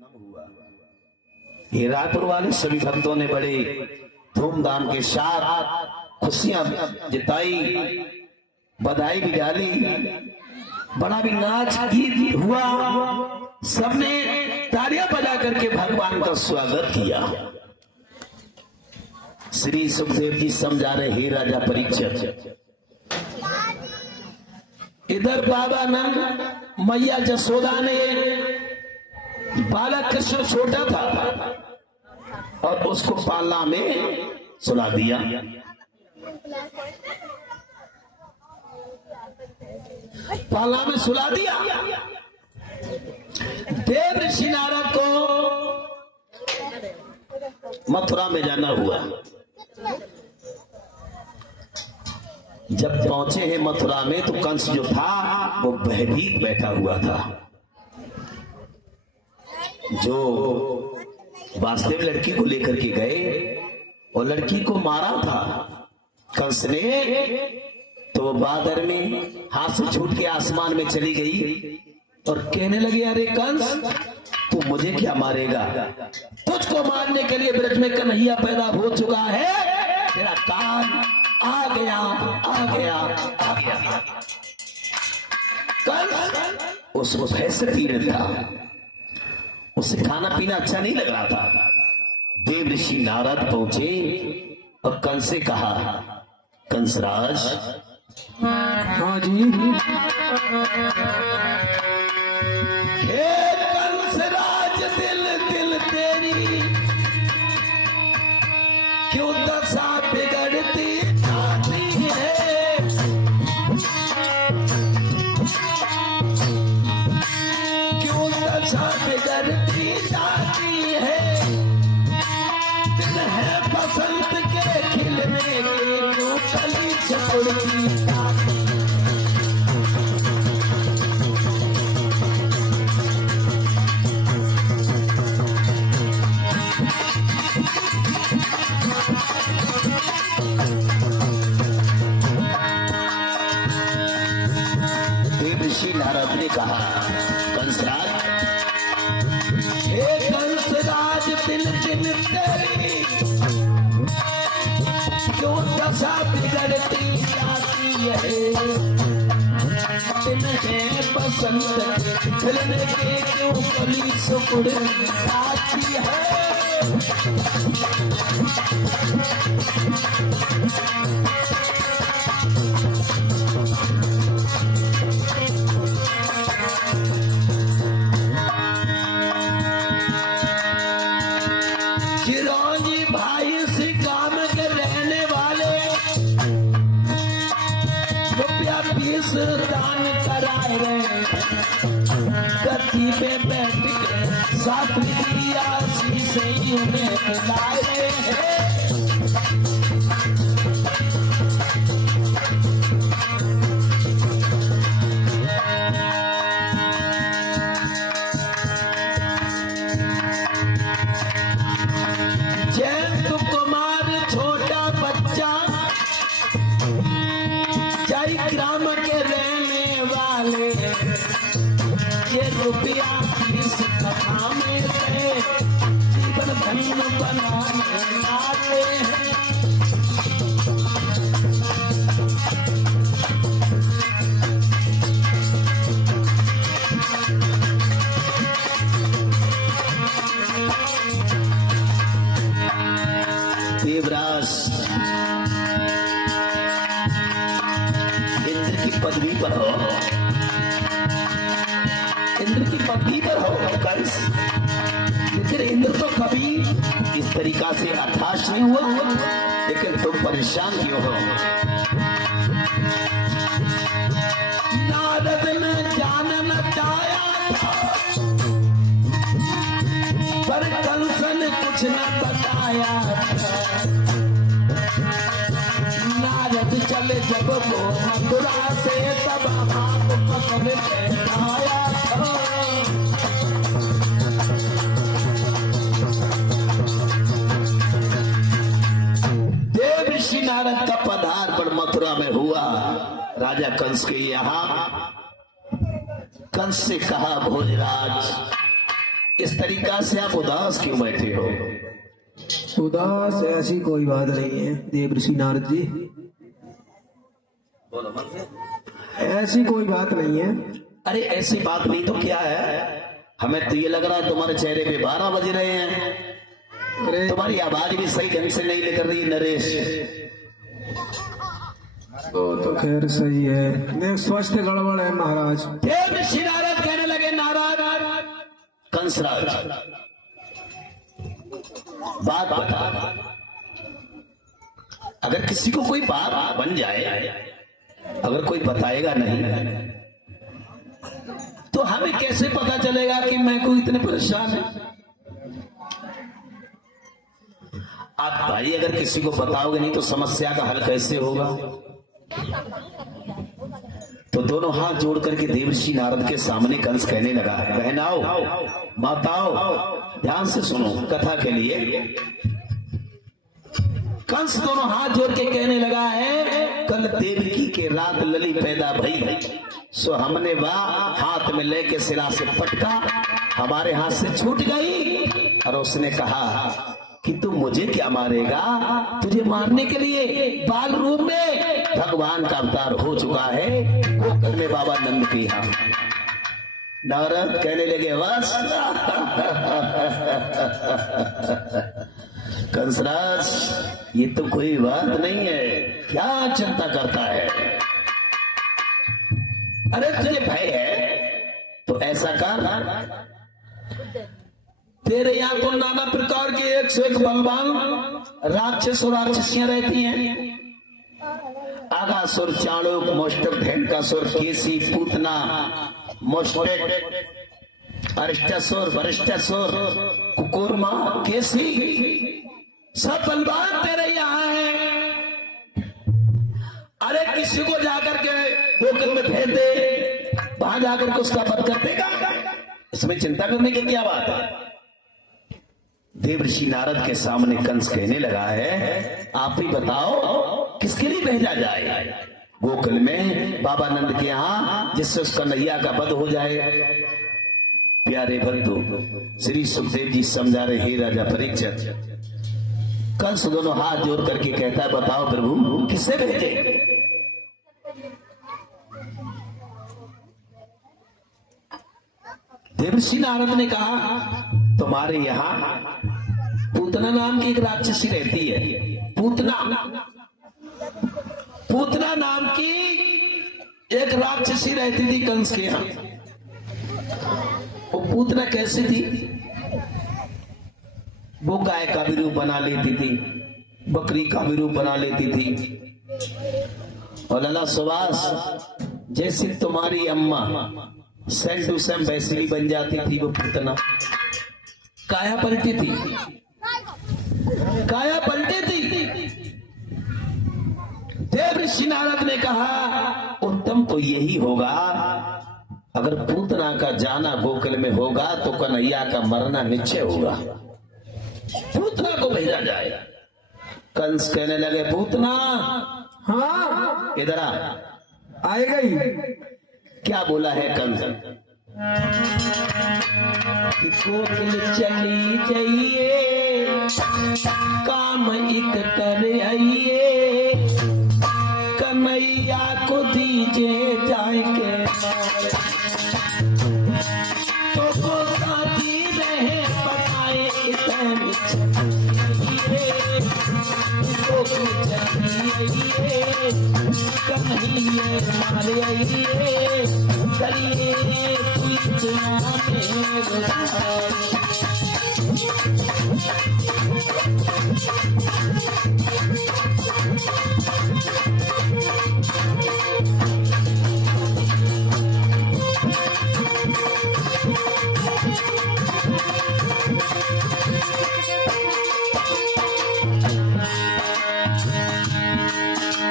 हुआ। ये रायपुर वाले सभी भक्तों ने बड़े धूमधाम के साथ खुशियां जताई, बधाई भी डाली, बड़ा भी नाच गीत हुआ। सबने तालियां बजा करके भगवान का स्वागत किया। श्री सुखदेव जी समझा रहे, हे राजा परीक्षित, इधर बाबा नंद मैया यशोदा ने बालक कृष्ण छोटा था और उसको पालना में सुला दिया। पालना में सुला दिया। देव ऋषि नारद को मथुरा में जाना हुआ। जब पहुंचे हैं मथुरा में तो कंस जो था वो भयभीत बैठा हुआ था। जो वासुदेव लड़की को लेकर के गए और लड़की को मारा था कंस ने, तो वो बादर में हाथ से छूट के आसमान में चली गई और कहने लगे, अरे कंस, तू मुझे क्या मारेगा? तुझको मारने के लिए ब्रज में कन्हैया पैदा हो चुका है। तेरा कान आ गया, आ गया, आ गया। कंस उस भय से पीड़ित था, उसे खाना पीना अच्छा नहीं लग रहा था। देव ऋषि नारद पहुंचे और कंस से कहा, कंसराज। हाँ जी। हे कंसराज, दिल दिल तेरी क्यों दशा बिगड़ती जाती है? क्यों दशा बिगड़ती जाती है? दिन है बसंत के खिलने के, क्यों कली छोड़ती जाती? नारद ने कहा, कंसराज, हे कंसराज, दिल दिन तेरी क्यों दशा बिगड़ती जाती है? दिन है बसंत खिलने के, क्यों कली सुकुड़ती जाती है? दान कराए रहे, गद्दी पे बैठ के साथ दिया से ही उन्हें मिलाए रहे। जयंत कुमार छोटा बच्चा, जय ग्राम के रहने वाले, ये रुपया इस कथा में से जीवन धन बनाने वाले हैं। देवराज इंद्र की पदवी पर हो, इंद्र की पदवी पर हो कंस, लेकिन इंद्र तो कभी इस तरीका से हताश नहीं हुआ, लेकिन तुम परेशान क्यों हो? नारद ने जान नचाया था, पर कंस ने कुछ न बताया था। नारद चले जब वो मथुरा से, तब हाथ पकड़ के आया था। देव ऋषि नारद का पदार्पण मथुरा में हुआ। राजा कंस के यहाँ कंस से कहा, भोजराज इस तरीका से आप उदास क्यों बैठे हो? उदास ऐसी कोई बात नहीं है देवर्षि नारद जी, ऐसी कोई बात नहीं है। अरे ऐसी बात नहीं तो क्या है? हमें तो ये लग रहा है तुम्हारे चेहरे पे 12 बज रहे हैं। अरे तुम्हारी आवाज भी सही ढंग से नहीं निकल रही नरेश। तो खैर सही है, देख स्वास्थ्य गड़बड़ है महाराज। देवर्षि नारद कहने लगे, नारद कंसराज बात बता। अगर किसी को कोई बात बन जाए, अगर कोई बताएगा नहीं तो हमें कैसे पता चलेगा कि मैं कोई इतने परेशान है? आप भाई अगर किसी को बताओगे नहीं तो समस्या का हल कैसे होगा? तो दोनों हाथ जोड़ करके देवर्षि नारद के सामने कंस कहने लगा, बहनाओ माताओं ध्यान से सुनो कथा के लिए। कंस दोनों हाथ जोड़ के कहने लगा है, कल देवकी के रात लली पैदा भई, सो हमने वाह हाथ में लेके सिरा से पटका, हमारे हाथ से छूट गई। और उसने कहा कि तू मुझे क्या मारेगा, तुझे मारने के लिए बाल रूप में भगवान का अवतार हो चुका है गोकुल में बाबा नंद के यहाँ। नारद कहने लगे, बस कंसराज ये तो कोई बात नहीं है, क्या चिंता करता है? अरे तुझे भय है तो ऐसा कर, तेरे यहाँ तो नाना प्रकार के 101 बलवान राक्षस और राक्षसियां रहती हैं। आगासुर, चाणूक, मोष्टक, धेनुकासुर, केसी, पूतना, मोष्टक, अरिष्टासुर, वरिष्ठासुर, कुकुरमा, केसी, सब बलवान तेरे यहाँ हैं। अरे किसी को जाकर के गोकुल में भेज दे, वहां जाकर के उसका वध कर देगा, इसमें चिंता करने की क्या बात है? देवर्षि नारद के सामने कंस कहने लगा है, आप ही बताओ किसके लिए भेजा जाए गोकुल में बाबा नंद के यहाँ, जिससे उसका नैया का वध हो जाए। प्यारे बंधु श्री सुखदेव जी समझा रहे, हे राजा परीक्षित। कंस दोनों हाथ जोड़ करके कहता है, बताओ प्रभु किससे भेजे? देवर्षि नारद ने कहा, तुम्हारे यहाँ पूतना नाम की एक राक्षसी रहती है। पूतना नाम की एक राक्षसी रहती थी कंस के यहाँ। वो पूतना कैसी थी? वो गाय का भी रूप बना लेती थी, बकरी का भी रूप बना लेती थी, और लला सुभाष जैसी तुम्हारी अम्मा सेम टू सेम वैसी भी बन जाती थी। वो पूतना काया पलटी थी, काया पलटी थी। देवर्षि नारद ने कहा, उत्तम तो यही होगा, अगर पूतना का जाना गोकुल में होगा तो कन्हैया का मरना निश्चय होगा, पूतना को भेजा जाए। कंस कहने लगे, पूतना हाँ इधर आ। आएगा ही। क्या बोला है कंस? कि गोकुल चली जाइए, काम एक कर आइए, कन्हैया को दीजिए जाएंगे, तो वो साथी रहे बताए गोकुल चलिए, कन्हैया मारे आइए, चलिए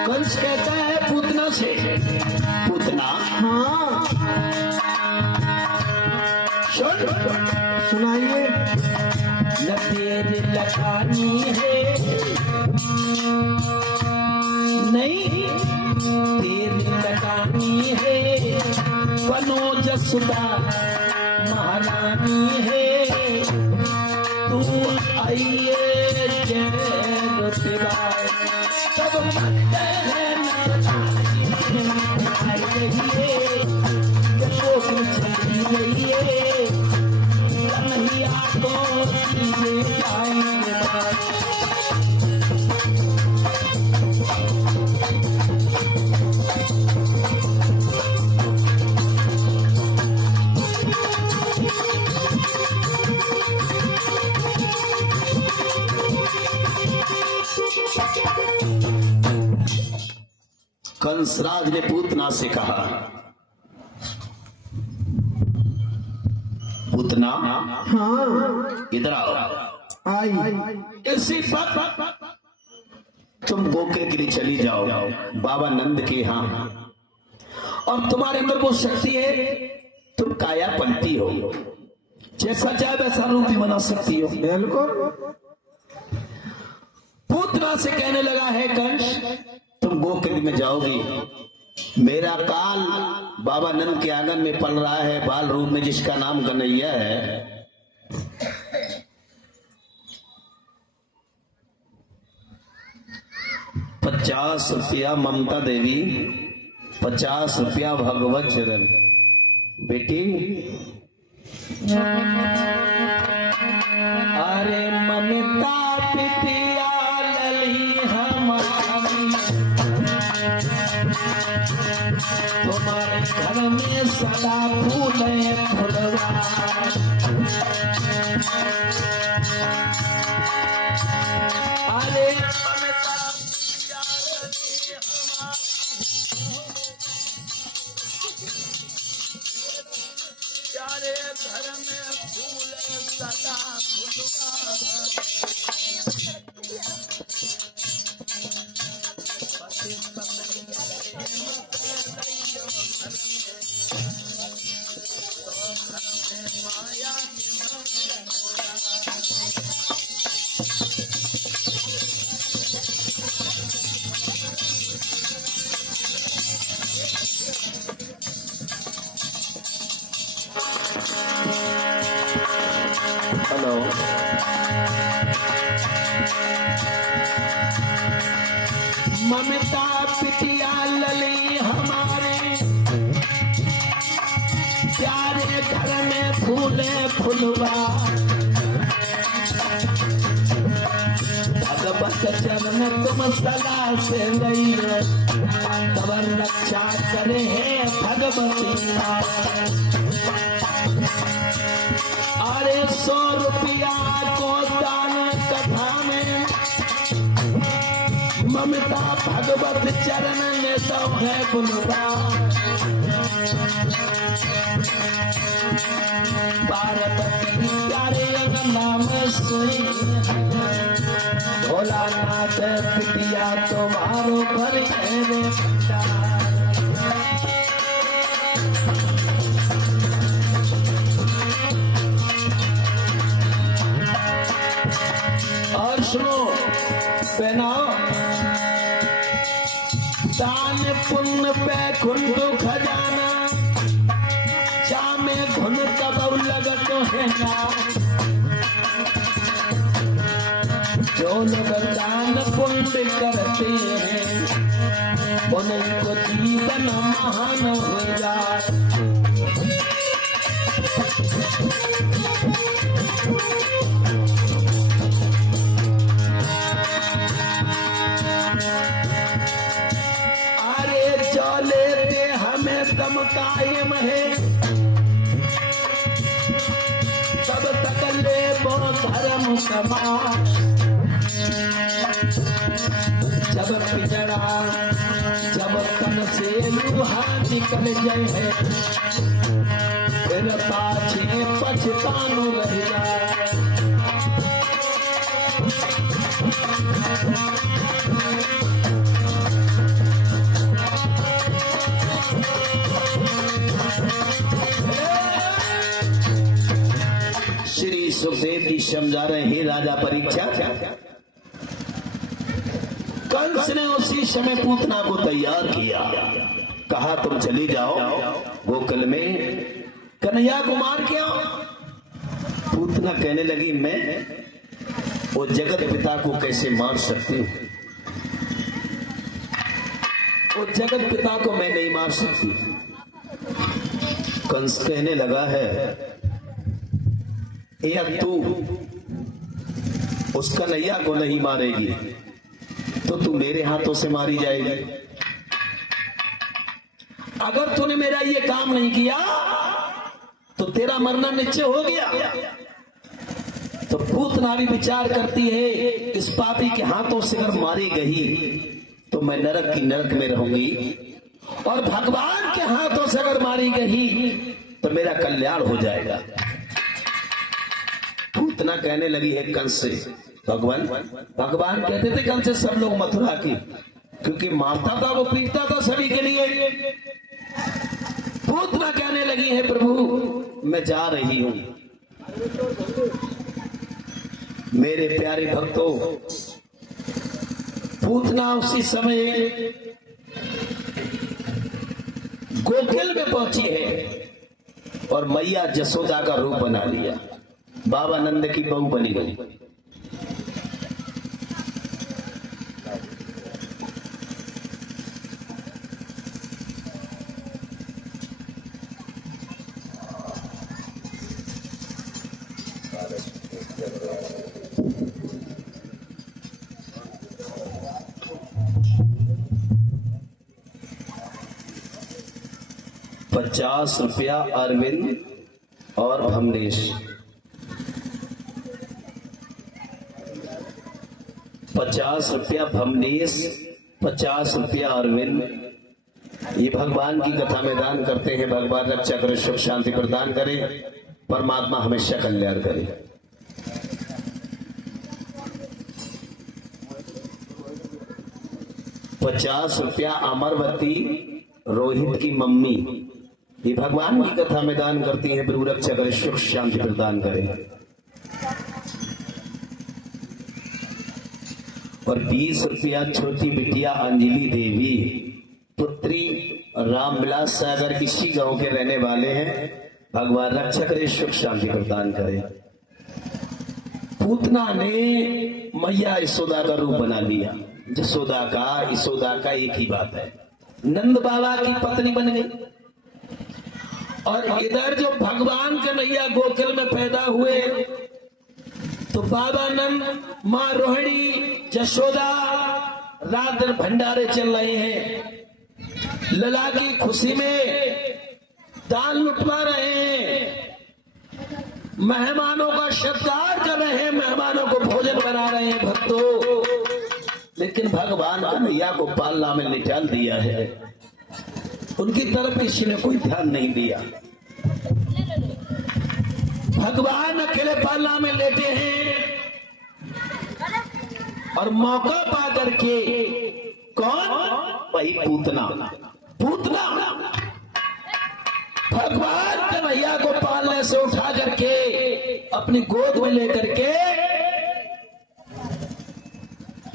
कंस कहता है पूतना से, पूतना हाँ सुनाइए। न देर लगानी है, नहीं देर लगानी है, बनो जसुदा महारानी है, कंसराज ने पूतना से कहा, पूतना हाँ इधर आओ। आई। इसी वक्त तुम गोकुल के लिए चली जाओ बाबा नंद के यहाँ, और तुम्हारे अंदर वो शक्ति है, तुम काया पलटी हो, जैसा चाहे वैसा रूप भी बना सकती हो। बिल्कुल। पूतना से कहने लगा है कंस, तुम गोकुल में जाओगी, मेरा काल बाबा नंद के आंगन में पल रहा है बाल रूप में, जिसका नाम कन्हैया है। 50 रुपया ममता देवी, 50 रुपया भगवत चरण। बेटी अरे ममता पितिया लली हमारी, तुम्हारे घर में सदा फूले फुलवा। अरे प्यारे घर में फूले सदा हेलो, ममता पितिया लली हमारे, प्यारे घर में फूले फुलवा। भगवत चरण तुम सदा से रही, तब रक्षा करे है भगवती। अरे 100 रुपया को दान कथा में, ममता भगवत चरण में सब है गुलवा। पार्वती प्यारे नाम सुई, भोलानाथ पिटिया तुम्हारो घर है बेटा। और सुनो पहनाओ, दान पुण्य पे खुंड खजाना, जामे घुन कब लगत है ना। जो लोग दान पुण्य करते हैं, उनको जीवन महान हो जाए। कायम है तब तक ले वो धर्म समाज। जब पिजड़ा जब तन से लूहा निकल जाए, फिर पाछे पछतानो रह जाए। श्री सुखदेव जी समझा रहे हैं, राजा परीक्षा। कंस ने उसी समय पूतना को तैयार किया, कहा तुम चली जाओ गोकुल में, कन्हैया को मार के आओ। पूतना कहने लगी मैं वो जगत पिता को कैसे मार सकती हूँ, वो जगत पिता को मैं नहीं मार सकती। कंस कहने लगा है या तू उस कन्हैया को नहीं मारेगी तो तू मेरे हाथों से मारी जाएगी। अगर तूने मेरा ये काम नहीं किया तो तेरा मरना निश्चय हो गया। तो पूतना भी विचार करती है इस पापी के हाथों से अगर मारी गई तो मैं नरक की नरक में रहूंगी, और भगवान के हाथों से अगर मारी गई तो मेरा कल्याण हो जाएगा। पूतना कहने लगी है कंस से, भगवान कहते थे कंस से सब लोग मथुरा की, क्योंकि मारता था वो, पीटता था सभी के लिए। पूतना कहने लगी है प्रभु मैं जा रही हूं। मेरे प्यारे भक्तों, पूतना उसी समय गोकुल में पहुंची है और मैया जसोदा का रूप बना लिया, बाबा नंद की बहू बनी गई। ₹50 अरविंद और भमनेश, 50 रुपया भमनेश, 50 रुपया अरविंद। ये भगवान की कथा में दान करते हैं। भगवान रक्षा करे, सुख शांति प्रदान करे, परमात्मा हमेशा कल्याण करे। ₹50 अमरवती, रोहित की मम्मी, ये भगवान की कथा में दान करती हैं। प्रभु रक्षा करे, सुख शांति प्रदान करे। और ₹20 छोटी बिटिया अंजलि देवी, पुत्री रामविलास सागर, इसी गांव के रहने वाले हैं। भगवान रक्षा करे, सुख शांति प्रदान करे। पूतना ने मैया यशोदा का रूप बना लिया। जसोदा का यशोदा का एक ही बात है, नंद बाबा की पत्नी बन गई। और इधर जो भगवान कन्हैया गोकुल में पैदा हुए तो बाबा नंद, माँ रोहिणी, जशोदा रात दिन भंडारे चल रहे हैं। लला की खुशी में दान लुटवा रहे हैं, मेहमानों का सत्कार कर रहे हैं, मेहमानों को भोजन बना रहे हैं भक्तों। लेकिन भगवान कन्हैया को पालना में निकाल दिया है, उनकी तरफ किसी ने कोई ध्यान नहीं दिया। भगवान अकेले पालना में लेटे हैं और मौका पा करके कौन, वही पूतना भगवान कन्हैया को पालने से उठा करके अपनी गोद में लेकर के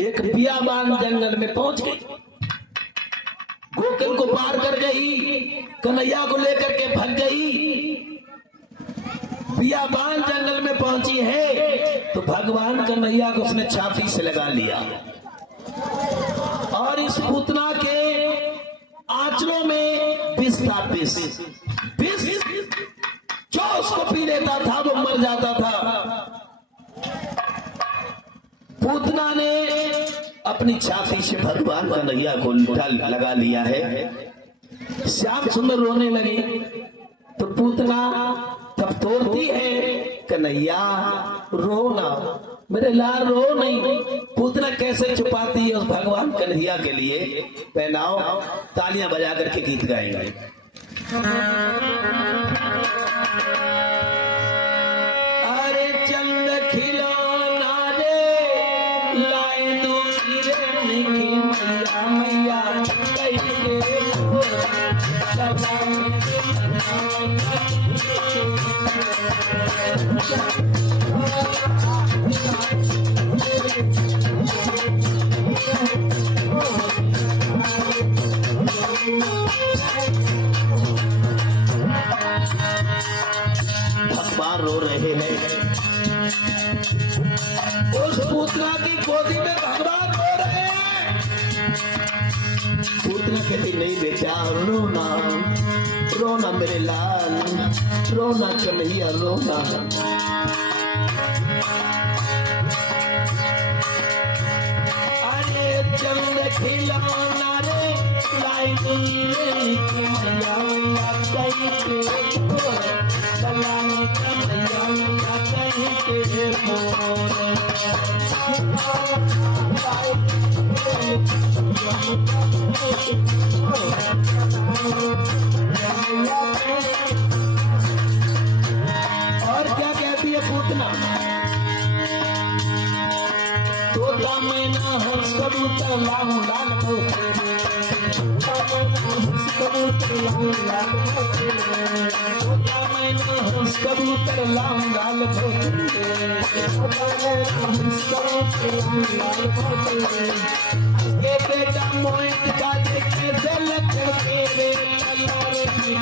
एक बियाबान जंगल में पहुंच गई। गोकुल को पार कर गई, कन्हैया को लेकर के भाग गई। बियाबान जंगल में पहुंची है तो भगवान कन्हैया को उसने छाती से लगा लिया और इस पूतना के आंचलों में विष था। विष जो उसको पी लेता था वो मर जाता था। पूतना ने अपनी छाती से भगवान कन्हैया को लगा लिया है। श्याम सुंदर रोने लगे तो पूतना तब तोड़ती है, कन्हैया रोना, मेरे लाल रो नहीं। पूतना कैसे छुपाती है उस भगवान कन्हैया के लिए? पहनाओ, तालियां बजा करके गीत गाएंगे। अरे चंद खिलौना रे लाई दूरी रे निकी मैया मैया कैसे भगवान रो रहे हैं। उस पूतना की गोदी में भगवान रो रहे हैं। पूतना कहती नहीं बेटा रोना, रोना मेरे लाल, रोना कन्हैया रोना। अरे चंद खिलौना रे लाई दूरी की मैया मैया कैसे सलाम कन्हैया मैया कैसे मोर। तोता मैना हंस कबूतर लाऊं लाल मोती हंस कबूतर लाऊं लाल मोती तोता मैना हंस कबूतर लाऊं लाल मोती हंस कबूतर लाऊं लाल मोती ये बेटा मोहित का देखे से लखन तेरे ललार की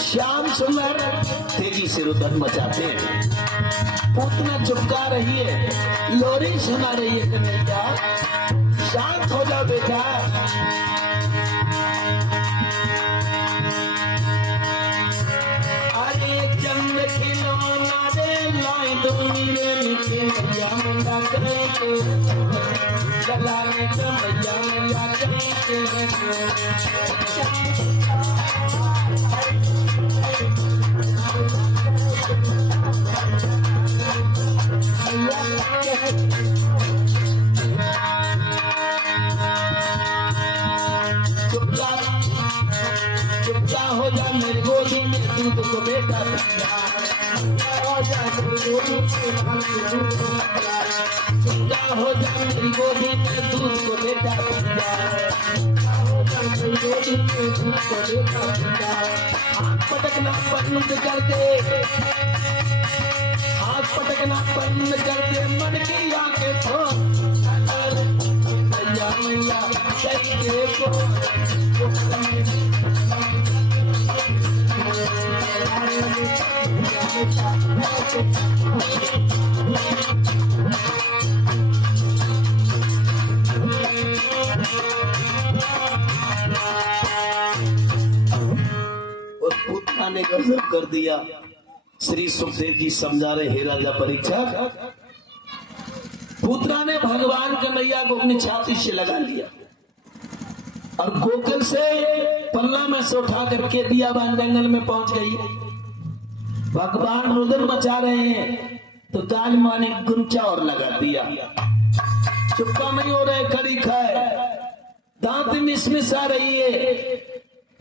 श्याम सुंदर तेजी से रुदन मचाते हैं। पूतना चुपका रही है, लोरी सुना रही है कन्हैया, शांत हो जाओ बेटा। अरे चंद खिलौना रे लाई दो नीले नीचे मैया मुंडा करके चला रे मैया मैया करके चुपचा हो जा मेरी गोदी में दूध को बेटा हो जा मेरी गोदी में चुपचा हो जा मेरी गोदी में दूध को बेटा हो जा मेरी गोदी में दूध को बेटा हाथ पटकना बंद कर दे, हाथ पटकना बंद कर दे, मन की आंखें खोल मैया मैया चाहिए को पूतना ने गजब कर दिया। श्री सुखदेव जी समझा रहे, हे राजा परीक्षक, पूतना ने भगवान कन्हैया को अपनी छाती से लगा लिया और गोकुल से पन्ना में से उठा करके दियाबान जंगल में पहुंच गई। भगवान रुदन मचा रहे हैं तो काल माँ ने गुंचा और लगा दिया। चुपका नहीं हो रहे, खड़ी खाए, दांत मिसमिसा रही है,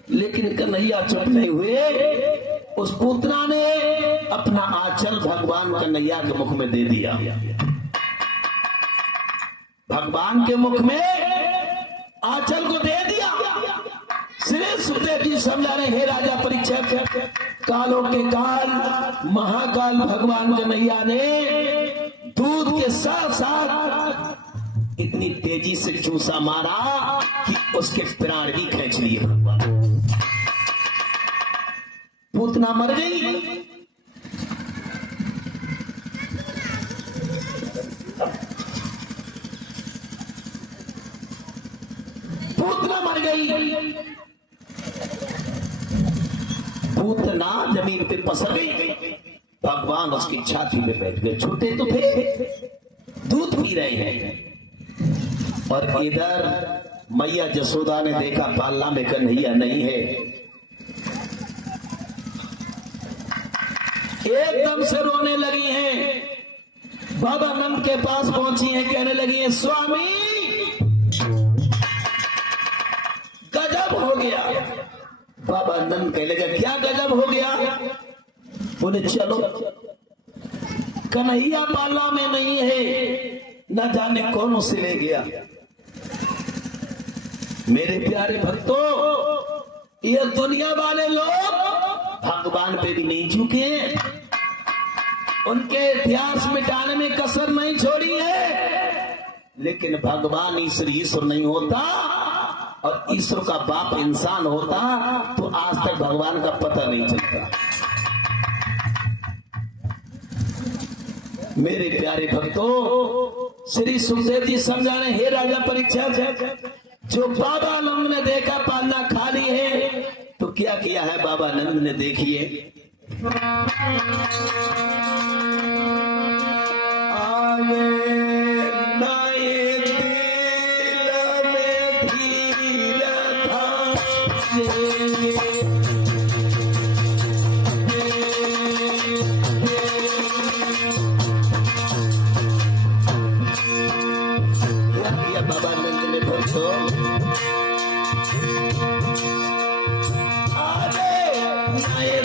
लेकिन कन्हैया चुप नहीं हुए। उस पूतना ने अपना आंचल भगवान कन्हैया के मुख में दे दिया। भगवान के मुख में आंचल को दे दिया। श्री सुखदेव जी समझा रहे, हे राजा परीक्षक, कालों के काल महाकाल भगवान कन्हैया ने दूध के साथ साथ इतनी तेजी से चूसा मारा कि उसके प्राण भी खींच लिए। भगवान पूतना मर गई। पूतना मर गई। पूतना जमीन पे पसर गई। भगवान उसकी छाती पे बैठ गए। छोटे तो थे, दूध पी रहे हैं और इधर मैया जसोदा ने देखा पालना में कन्हैया नहीं है। एकदम से रोने लगी हैं। बाबा नंद के पास पहुंची हैं, कहने लगी हैं, स्वामी गजब हो गया। बाबा नंद कहने लगा, क्या गजब हो गया? बोले चलो, कन्हैया पाला में नहीं है, न जाने कौन उसे ले गया। मेरे प्यारे भक्तों, ये दुनिया वाले लोग भगवान पे भी नहीं झुके, उनके इतिहास मिटाने में कसर नहीं छोड़ी है। लेकिन भगवान ईश्वर नहीं होता और ईश्वर का बाप इंसान होता तो आज तक भगवान का पता नहीं चलता। मेरे प्यारे भक्तों, श्री सुखदेव जी समझा रहे, हे राजा परीक्षक, जो बाबा नंद ने देखा पालना खाली है, तो क्या किया है बाबा नंद ने? देखिए,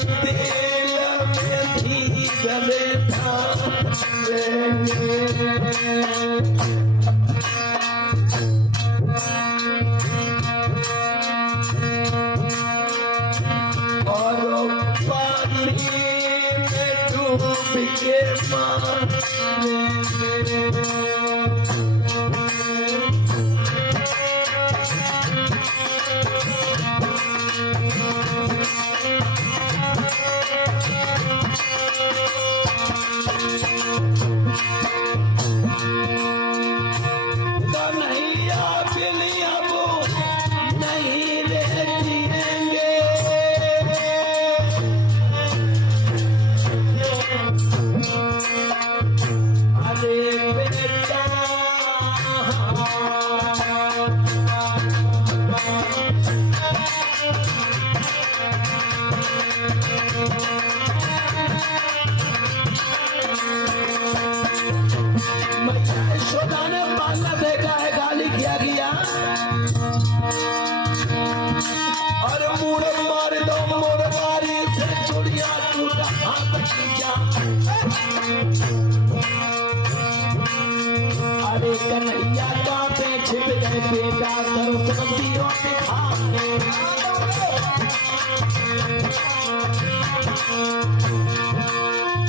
दिल में धीरे धारेंगे। और पानी में डूब के मारेंगे। कन्हैया बिलिया वो नहीं रहतींगे। अरे बेटा यशोदा ने पालना देखा है, गाली किया गया और मुड़ मार दो मोर मारी से चुड़िया टूटा हाथ खींचा। अरे कन्हैया कांपे छिप गए बेटा सरस्वतियों दिखाने।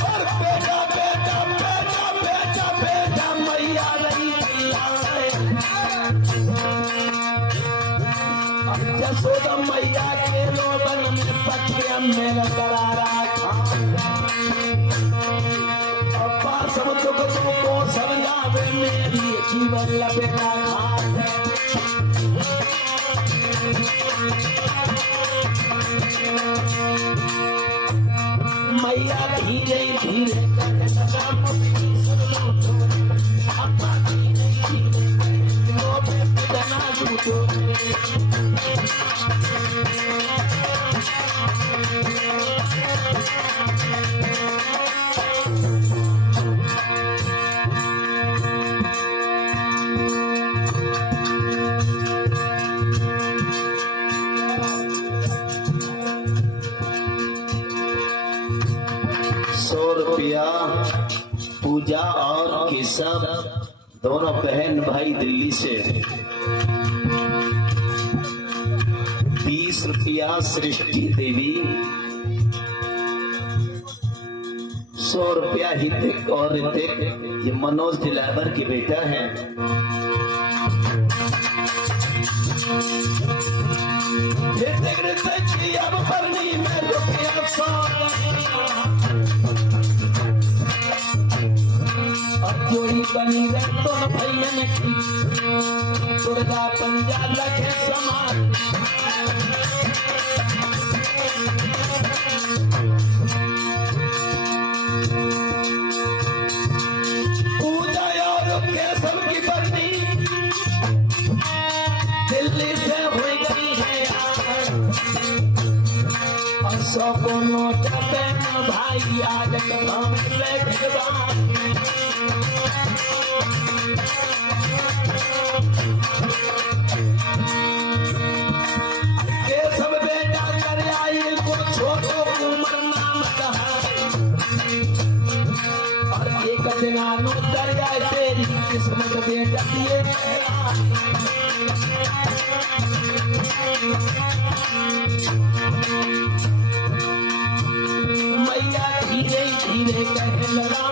और बेटा बेटा बेटा बेटा बेटा मैया नहीं चिल्लाए। अब यशोदा मैया के लोबन में पटके मेरा करारा खा। सब दुख को समझावे मेरी जीवन लपेटा खा। मैया धीरे धीरे रुपया पूजा और केशव दोनों बहन भाई दिल्ली से 20 रुपया सृष्टि देवी, 100 रुपया हितिक और ऋतिक, ये मनोज दिलावर के बेटा है। ऋतिक की अब भरनी में रुपया 100 जोड़ी बनी रहे तो भैयन की दुर्गा पंजा लखे समान। पूजा और केशव की बरनी दिल्ली से हो गई है यार। और 100 को नोट भाई आगे हम सब बेटा कर आई को छोटो उम्र नाम कहा। और एक दिन आनो दरिया तेरी किस्मत बेटा दिए। मैया धीरे धीरे कहे लगा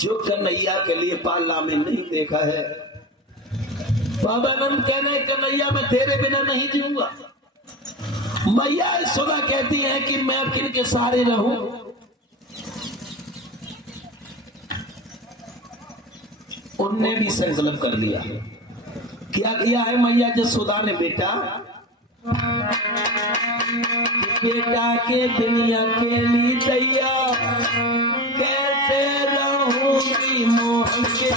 जो कन्हैया के लिए पाला में नहीं देखा है। बाबानंद कहने कन्हैया मैं तेरे बिना नहीं जीऊंगा। मैया यशोदा कहती है कि मैं किनके सहारे रहूं। उनने भी संकल्प कर लिया। क्या किया है मैया यशोदा ने बेटा? बेटा के दुनिया के लिए दैया कैसे रहूंगी मोहन के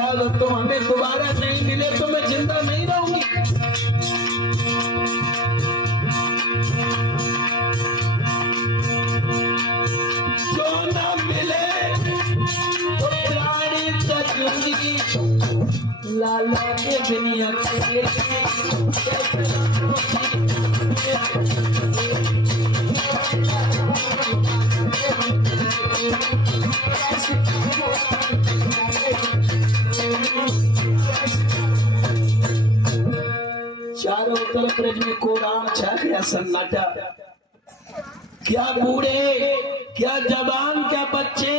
अगर तुम हमें दोबारा नहीं मिले तो मैं जिंदा नहीं रहूंगी। जो ना मिले तो प्राणी तक जिंदगी लाला के दुनिया चारों तरफ ब्रज में कोराम छा गया, सन्नाटा। क्या बूढ़े, क्या जवान, क्या बच्चे,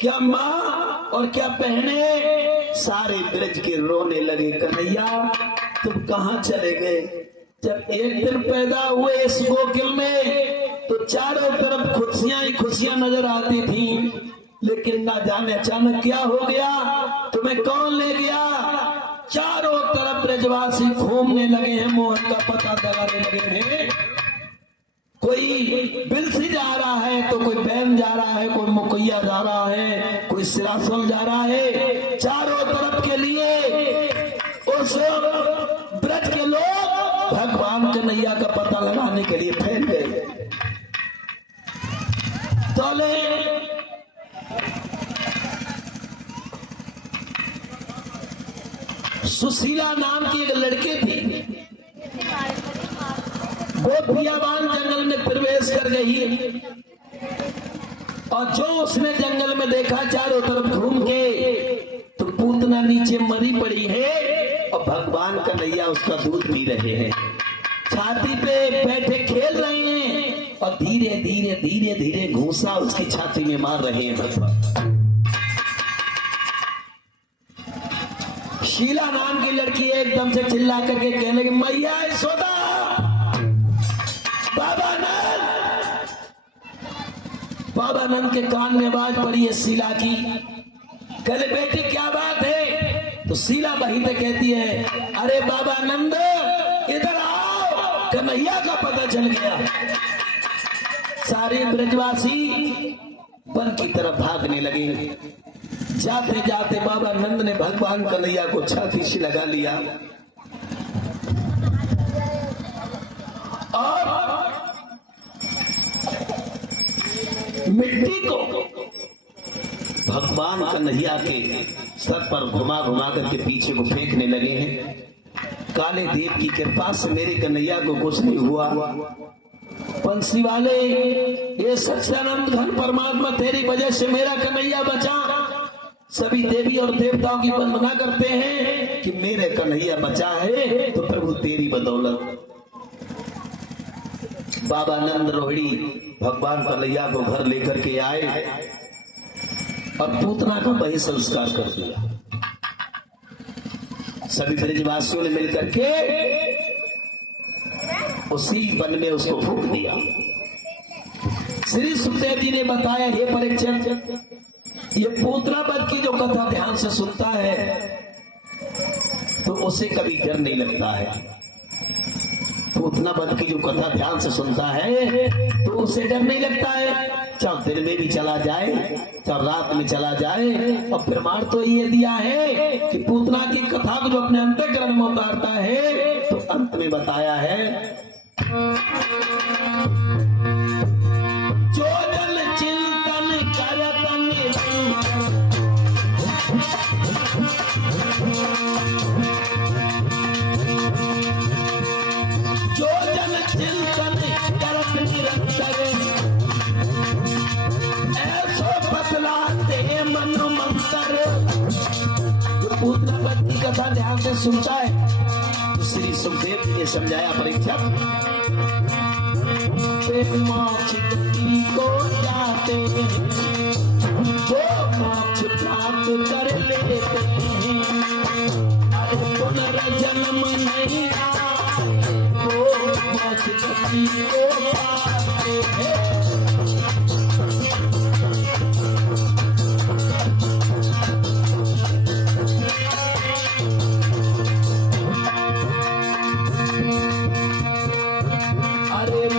क्या माँ और क्या बहने, सारे ब्रज के रोने लगे। कन्हैया तुम कहाँ चले गए? जब एक दिन पैदा हुए इस गोकुल में तो चारों तरफ खुशियां ही खुशियां नजर आती थी, लेकिन ना जाने अचानक क्या हो गया, तुम्हें कौन ले गया? चारों तरफ ब्रजवासी घूमने लगे हैं, मोहन का पता लगाने लगे हैं। कोई बिलसी जा रहा है तो कोई बैन जा रहा है, कोई मुकैया जा रहा है, कोई सिरासल जा रहा है। चारों तरफ के लिए उस ब्रज के लोग भगवान कन्हैया का पता लगाने के लिए फैल गए। तोले सुशीला नाम की एक लड़की थी, वो बियाबान जंगल में प्रवेश कर गई और जो उसने जंगल में देखा चारों तरफ घूम के, तो पूतना नीचे मरी पड़ी है और भगवान कन्हैया उसका दूध पी रहे हैं, छाती पे बैठे खेल रहे हैं और धीरे धीरे धीरे धीरे घूसा उसकी छाती में मार रहे हैं भगवान। शीला नाम की लड़की एकदम से चिल्ला करके कहने लगी, मैया यशोदा, बाबा नंद। बाबा नंद के कान में आवाज पड़ी है शीला की। कहले बेटी क्या बात है? तो शीला बही से कहती है, अरे बाबा नंद इधर आओ, कन्हैया का पता चल गया। सारे ब्रजवासी वन की तरफ भागने लगे। जाते जाते बाबा नंद ने भगवान कन्हैया को छाती से लगा लिया और मिट्टी को भगवान कन्हैया के सर पर घुमा घुमा करके पीछे को फेंकने लगे हैं। काले देव की कृपा से मेरे कन्हैया को कुछ नहीं हुआ। बंसी वाले, ये सच्चानंद घन परमात्मा, तेरी वजह से मेरा कन्हैया बचा। सभी देवी और देवताओं की वंदना करते हैं कि मेरे कन्हैया बचा है तो प्रभु तेरी बदौलत। बाबा नंद रोहिणी भगवान कन्हैया को घर लेकर के आए और पूतना का बही संस्कार कर दिया। सभी ब्रजवासियों ने मिलकर के उसी वन में उसको फूंक दिया। श्री सुखदेव जी ने बताया, हे परीक्षित, ये पूतना वध की जो कथा ध्यान से सुनता है तो उसे कभी डर नहीं लगता है। पूतना वध की जो कथा ध्यान से सुनता है तो उसे डर नहीं लगता है, चाहे दिन में भी चला जाए, चाहे रात में चला जाए। और प्रमाण तो ये दिया है कि पूतना की कथा को जो अपने अंतःकरण में उतारता है तो अंत में बताया है, जो जल चिंतन करतन पूतना वध की कथा ध्यान से सुनता है तो श्री सुखदेव जी ने समझाया परीक्षक, मोक्ष गति को जाते हैं जो मोक्ष प्राप्त कर लेते हैं, अरे पुनर्जन्म नहीं आए वो मोक्ष गति को पाते हैं।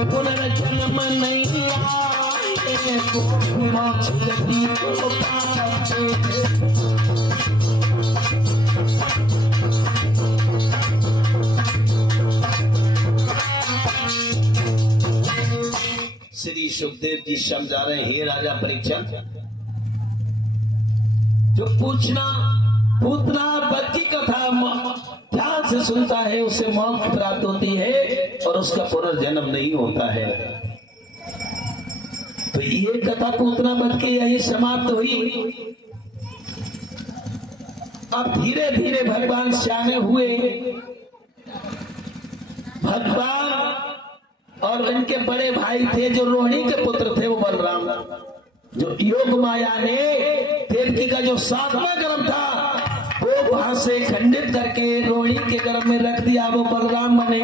पुनर्जन्म नहीं आए तो मोक्ष गति को पाते हैं। श्री सुखदेव जी समझा रहे, हे राजा परीक्षक, जो पूतना वध की कथा ध्यान से सुनता है उसे मोक्ष प्राप्त होती है और उसका पुनर्जन्म नहीं होता है। तो ये कथा पूतना वध की यही समाप्त हुई। अब धीरे धीरे भगवान सियाने हुए। भगवान और इनके बड़े भाई थे जो रोहिणी के पुत्र थे, वो बलराम, जो योग माया ने देवकी का जो 7वां गर्भ था वो वहां से खंडित करके रोहिणी के गर्भ में रख दिया, वो बलराम बने।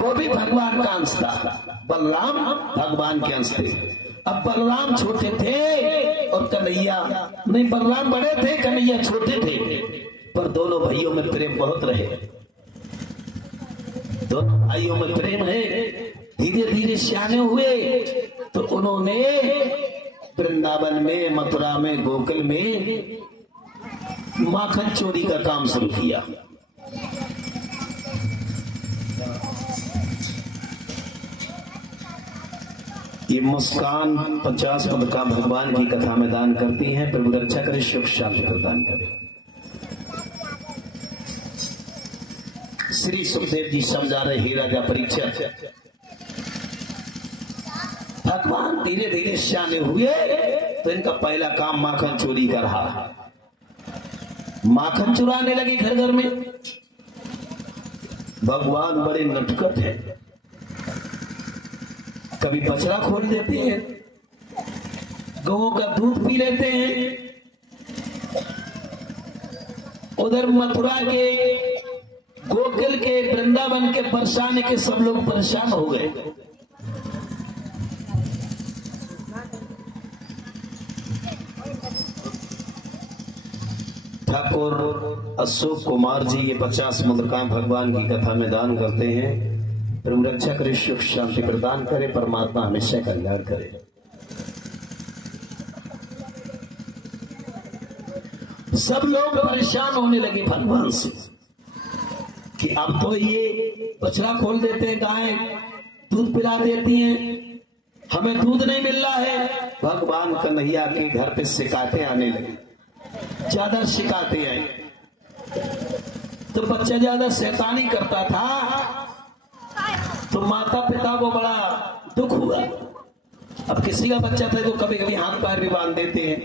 वो भी भगवान का अंश था, बलराम भगवान के अंश थे। अब बलराम छोटे थे और कन्हैया नहीं, बलराम बड़े थे, कन्हैया छोटे थे, पर दोनों भाइयों में प्रेम बहुत रहे। दोनों भाइयों में प्रेम है। धीरे धीरे सियाने हुए तो उन्होंने वृंदावन में, मथुरा में, गोकुल में माखन चोरी का काम शुरू किया। ये मुस्कान 50 पद का भगवान की कथा में दान करती हैं। प्रभु रक्षा करे, सुख शांति प्रदान करे। श्री सुखदेव जी समझा रहे, हे राजा परीक्षक, भगवान धीरे धीरे सियाने हुए तो इनका पहला काम माखन चोरी का रहा। माखन चुराने लगे घर घर में। भगवान बड़े नटखट है, कभी बछड़ा खोल देते हैं, गौओं का दूध पी लेते हैं। उधर मथुरा के, गोकुल के, वृंदावन के बरसाने के सब लोग परेशान हो गए। ठाकुर अशोक कुमार जी ये 50 मुद्रिकाएं भगवान की कथा में दान करते हैं। प्रभु रक्षा करे, सुख शांति प्रदान करे, परमात्मा हमेशा कल्याण करे। सब लोग परेशान होने लगे भगवान से कि अब तो ये बछड़ा खोल देते हैं, गाय दूध पिला देती हैं, हमें दूध नहीं मिल रहा है। भगवान कन्हैया के घर पे शिकायतें आने लगी, ज्यादा शिकायतें आई। तो बच्चा ज्यादा शैतानी करता था तो माता पिता को बड़ा दुख हुआ। अब किसी का बच्चा था तो कभी कभी हाथ पैर भी बांध देते हैं।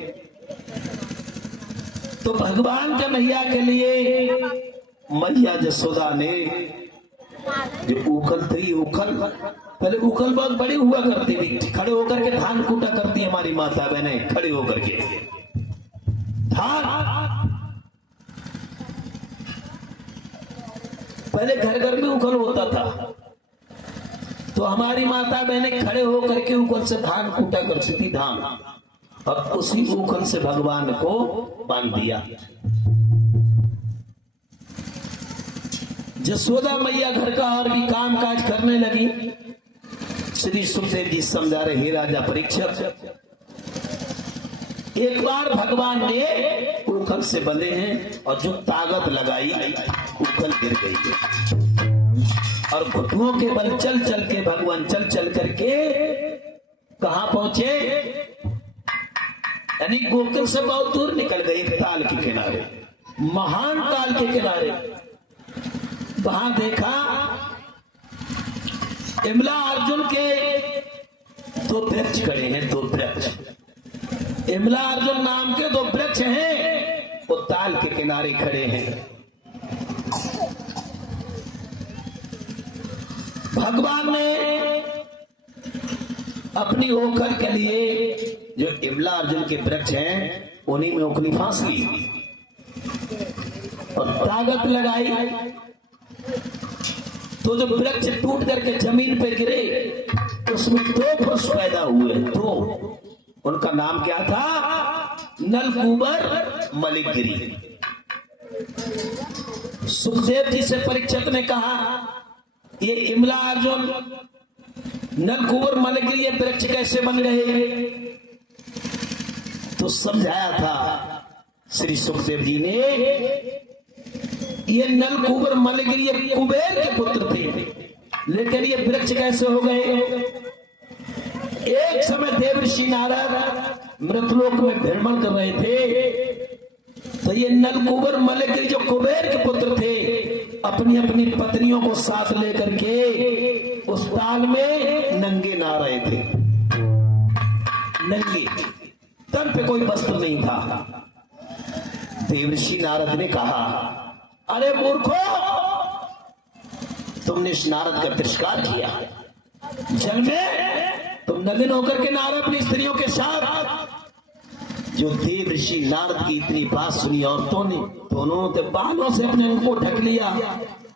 तो भगवान कन्हैया के लिए मैया जसोदा ने, जो उखल थी, उखल पहले उखल बहुत बड़ी हुआ करती थी, खड़े होकर के धान कूटा करती हमारी माता बहनें, खड़े होकर के धान। पहले घर घर में उखल होता था तो हमारी माता बहनें खड़े होकर के उखल से धान कूटा करती थी, धान, और उसी उखल से भगवान को बांध दिया। जसोदा मैया घर का और भी काम काज करने लगी। श्री सुखदेव जी समझा रहे, हे राजा परीक्षक, एक बार भगवान ने उखल से बंधे हैं और जो ताकत लगाई उखल गिर गई और घुटनों के बल चल चल के भगवान चल चल करके कहां पहुंचे, यानी गोकुल से बहुत दूर निकल गए, एक ताल के किनारे, महान ताल के किनारे। वहां देखा इमला अर्जुन के 2 वृक्ष खड़े हैं, 2 वृक्ष। इमला अर्जुन नाम के 2 वृक्ष हैं, वो ताल के किनारे खड़े हैं। भगवान ने अपनी ओखल के लिए जो इमला अर्जुन के वृक्ष हैं उन्हीं में ओखली फांस ली और ताकत लगाई, तो जब वृक्ष टूट करके जमीन पे गिरे उसमें 2 पुरुष पैदा हुए। तो उनका नाम क्या था? नलकूबर मलिकगिरी। सुखदेव जी से परीक्षित ने कहा ये इमला अर्जुन नलकूबर मलिकगिरी ये वृक्ष कैसे बन गए? तो समझाया था श्री सुखदेव जी ने, ये नलकूबर मलिकगिरी ये कुबेर के पुत्र थे, लेकिन ये वृक्ष कैसे हो गए? एक समय देवर्षि नारद मृतलोक में भ्रमण कर रहे थे, तो ये नलकूबर मलिकगिरी जो कुबेर के पुत्र थे अपनी अपनी पत्नियों को साथ लेकर के उस ताल में नंगे नहा रहे थे। नंगे, तन पे कोई वस्त्र नहीं था। देवर्षि नारद ने कहा, अरे मूर्खो, तुमने इस नारद का तिरस्कार किया। जल में तुम नग्न होकर के नारद अपनी स्त्रियों के साथ। जो देवर्षि नारद की इतनी बात सुनी औरतों ने दोनों के बालों से अपने उनको ढक लिया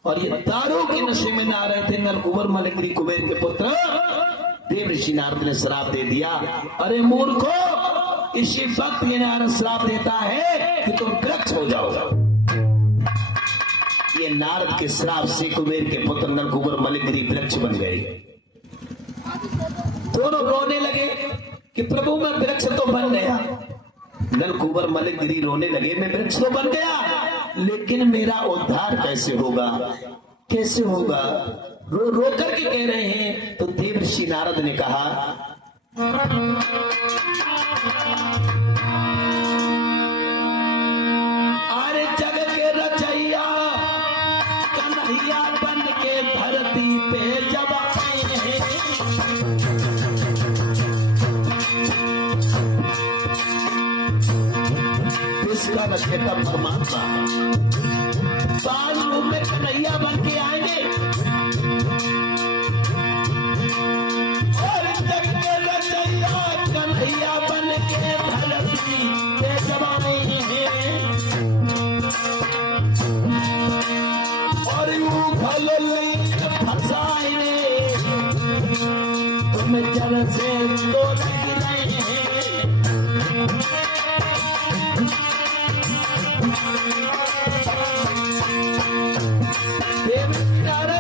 और ये दारू के नशे में नहा रहे थे नलकूबर मलिकगिरी कुबेर के पुत्र। देवर्षि नारद ने श्राप दे दिया, अरे मूर्खो, इसी वक्त ये नारद श्राप देता है कि तुम वृक्ष हो जाओ। ये नारद के श्राप से कुबेर के पुत्र नलकूबर मलिकगिरी वृक्ष बन गए। दोनों रोने लगे कि प्रभु मैं वृक्ष तो बन गया। नलकूबर मलिकगिरी रोने लगे, मैं वृक्ष तो बन गया, लेकिन मेरा उद्धार कैसे होगा? कैसे होगा? रो रो करके कह रहे हैं। तो देवर्षि नारद ने कहा, अरे जग के रचैया कन्हैया बन के धरती पे जब आए हैं, इसका रचयिता परमात्मा बाल रूप में कन्हैया बन के आएंगे और जग के रचैया कन्हैया बन के धरती पे जब आए हैं और यूं भले फंसाए तुम जल से तो लग रहे हैं।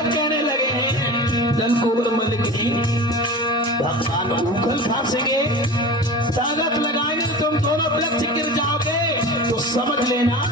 कहने लगे हैं नलकूबर मलिकगिरी भगवान उखल फांसेंगे, ताकत लगाएंगे, तुम दोनों वृक्ष गिर जाओगे तो समझ लेना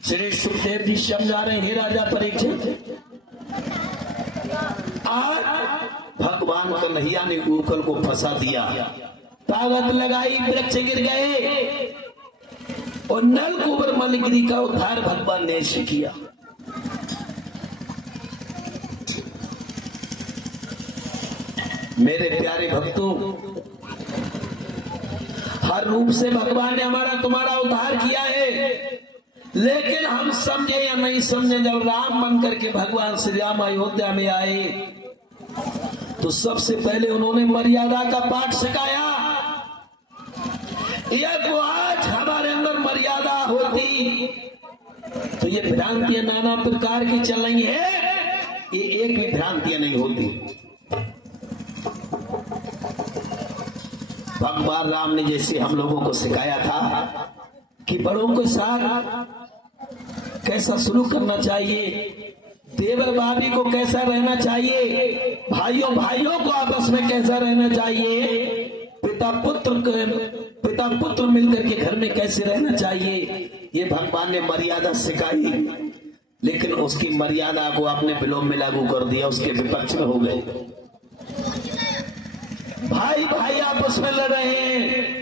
श्री सुखदेव जी समझा रहे हैं राजा परीक्षित, आज भगवान कन्हैया ने उखल को फंसा दिया, ताकत लगाई, वृक्ष गिर गए और नलकूबर मलिकगिरी का उद्धार भगवान ने ऐसे किया। मेरे प्यारे भक्तों, हर रूप से भगवान ने हमारा तुम्हारा उद्धार किया है, लेकिन हम समझे या नहीं समझे, जब राम बन करके भगवान श्री राम अयोध्या में आए तो सबसे पहले उन्होंने मर्यादा का पाठ सिखाया। यदि आज हमारे अंदर मर्यादा होती तो ये भ्रांतियां नाना प्रकार की चल रही है, ये एक भी भ्रांतियां नहीं होती। भगवान राम ने जैसे हम लोगों को सिखाया था कि बड़ों के साथ कैसा सलूक करना चाहिए, देवर भाभी को कैसा रहना चाहिए, भाइयों भाइयों को आपस में कैसा रहना चाहिए, पिता पुत्र मिलकर के घर में कैसे रहना चाहिए, ये भगवान ने मर्यादा सिखाई। लेकिन उसकी मर्यादा को आपने विलोम में लागू कर दिया, उसके विपक्ष में हो गए। भाई भाई आपस में लड़ रहे हैं।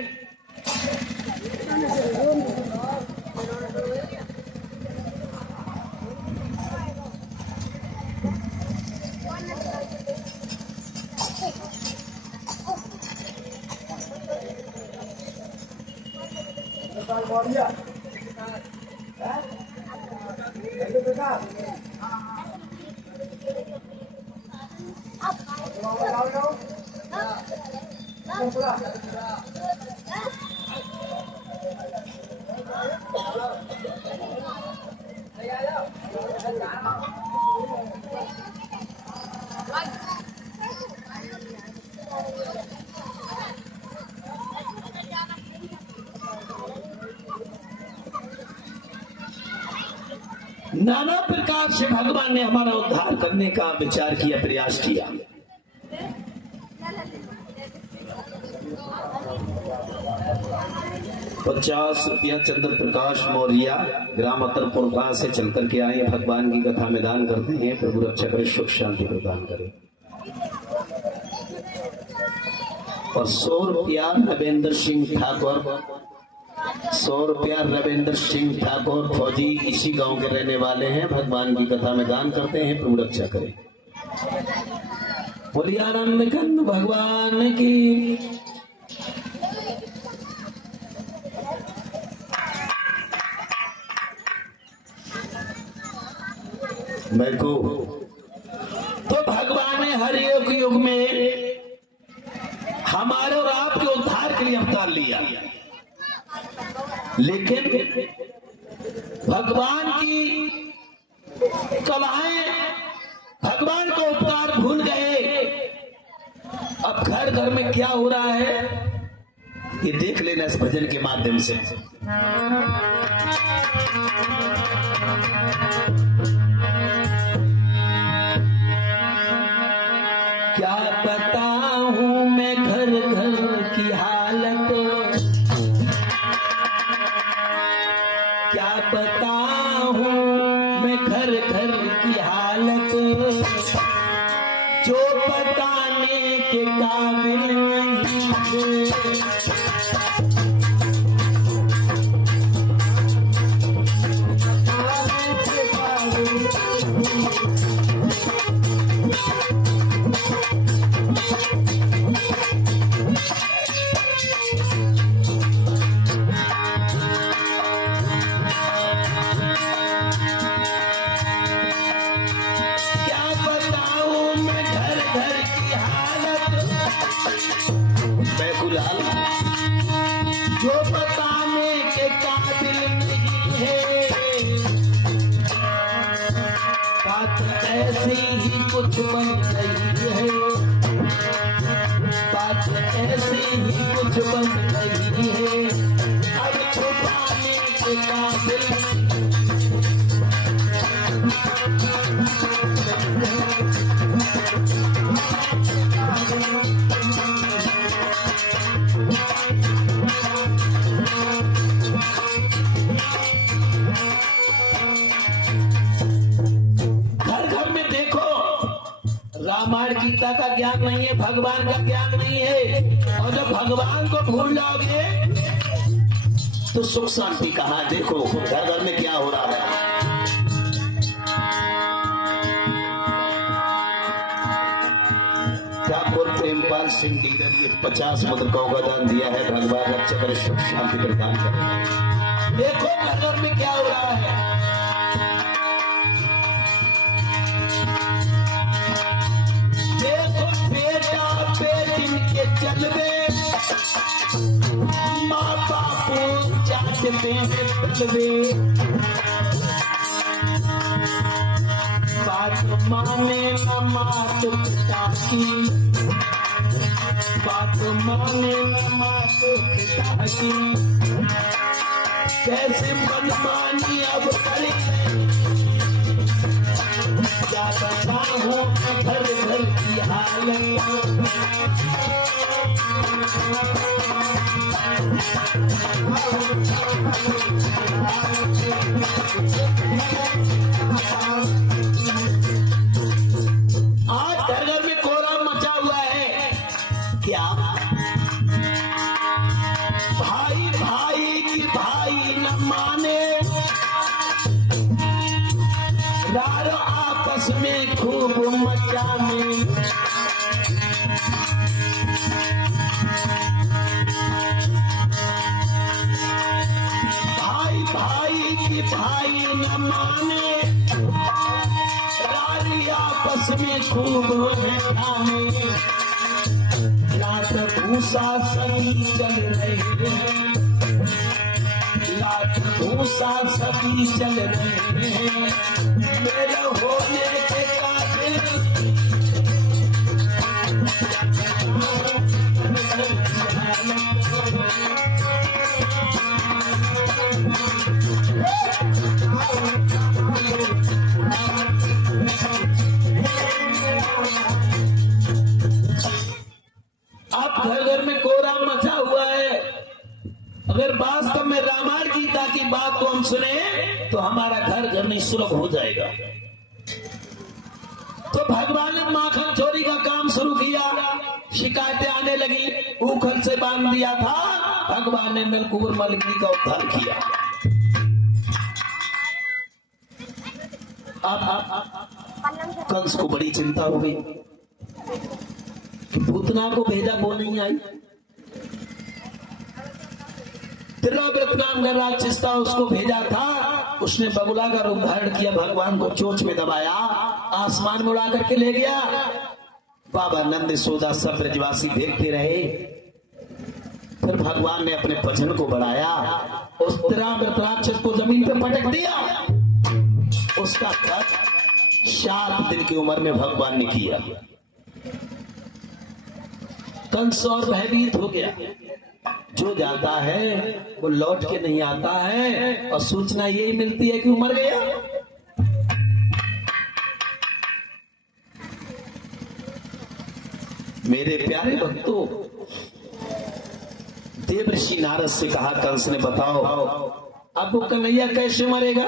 नाना प्रकार से भगवान ने हमारा उद्धार करने का विचार किया, प्रयास किया। ₹50 चंद्र प्रकाश मौर्य ग्राम अतरपुर से चल करके आए, भगवान की कथा में दान करते हैं। प्रभु रक्षा करे, सुख शांति प्रदान करे। और ₹100 रविंद्र सिंह ठाकुर, ₹100 रविंद्र सिंह ठाकुर फौजी, इसी गांव के रहने वाले हैं, भगवान की कथा में दान करते हैं। प्रभु रक्षा करे। बोलिए आनंद कंद भगवान की। मैं को तो भगवान ने हर एक युग में हमारे और आपके उद्धार के लिए अवतार लिया, लेकिन भगवान की कलाएं, भगवान का उपकार भूल गए। अब घर घर में क्या हो रहा है ये देख लेना इस भजन के माध्यम से। क्या बताऊं मैं घर घर की हालत, क्या बताऊं मैं घर घर की हालत, जो बताने के काबिल नहीं है। जो बताने के काबिल नहीं है, बात ऐसी ही कुछ बन गई है, बात ऐसी ही कुछ बन गई है, अब छुपाने के काबिल रामायण गीता का ज्ञान नहीं है, भगवान का ज्ञान नहीं है। और जब भगवान को भूल जाओगे तो सुख शांति कहाँ। देखो घर घर में क्या हो रहा है। ठाकुर प्रेमपाल सिंह डीलर ये 50 मुद्रिकाओं का दान दिया है। भगवान रक्षा करे, सुख शांति प्रदान करे। देखो घर घर में क्या हो रहा है। चलवे माँ बापू चाहते हैं चलवे, बात माने न मात पिता की, बात माने न मातो पिता की, कैसे मनमानी अब करे, क्या बताऊं घर घर की हालत। आज घर घर में कोहराम मचा हुआ है। क्या भाई भाई की भाई न माने, यार आपस में खूब मचाने, भाई भाई की भाई न माने, यारी आपस में खूब मचाने, लात भूसा सभी चल रहे हैं, लात भूसा सभी चल रहे हैं, मेरे होने के काबिल अब घर घर में कोहराम मचा हुआ है। अगर वास्तव में रामायण गीता की बात को हम सुने तो हमारा घर घर निःशुल्क हो जाएगा। तो भगवान ने माखन चोरी का काम शुरू किया, शिकायतें आने लगी, उखल से बांध दिया था, भगवान ने नलकुबर मलिनी का उद्धार किया। अब कंस को बड़ी चिंता हो गई कि पूतना को भेजा वो नहीं आई। त्रिलोक नाम का राक्षस था, उसको भेजा था, उसने बगुला का रूप धारण किया, भगवान को चोंच में दबाया, आसमान में उड़ा करके ले गया। बाबा नंद यशोदा सब ब्रजवासी देखते रहे। फिर भगवान ने अपने भजन को बढ़ाया, उस त्रिलोक राक्षस को जमीन पे पटक दिया। उसका वध 7 दिन की उम्र में भगवान ने किया। कंस और भयभीत हो गया। जो जाता है वो लौट के नहीं आता है, और सूचना यही मिलती है कि वो मर गया। मेरे प्यारे भक्तों, देवर्षि नारद से कहा कंस ने, बताओ अब वो कन्हैया कैसे मरेगा।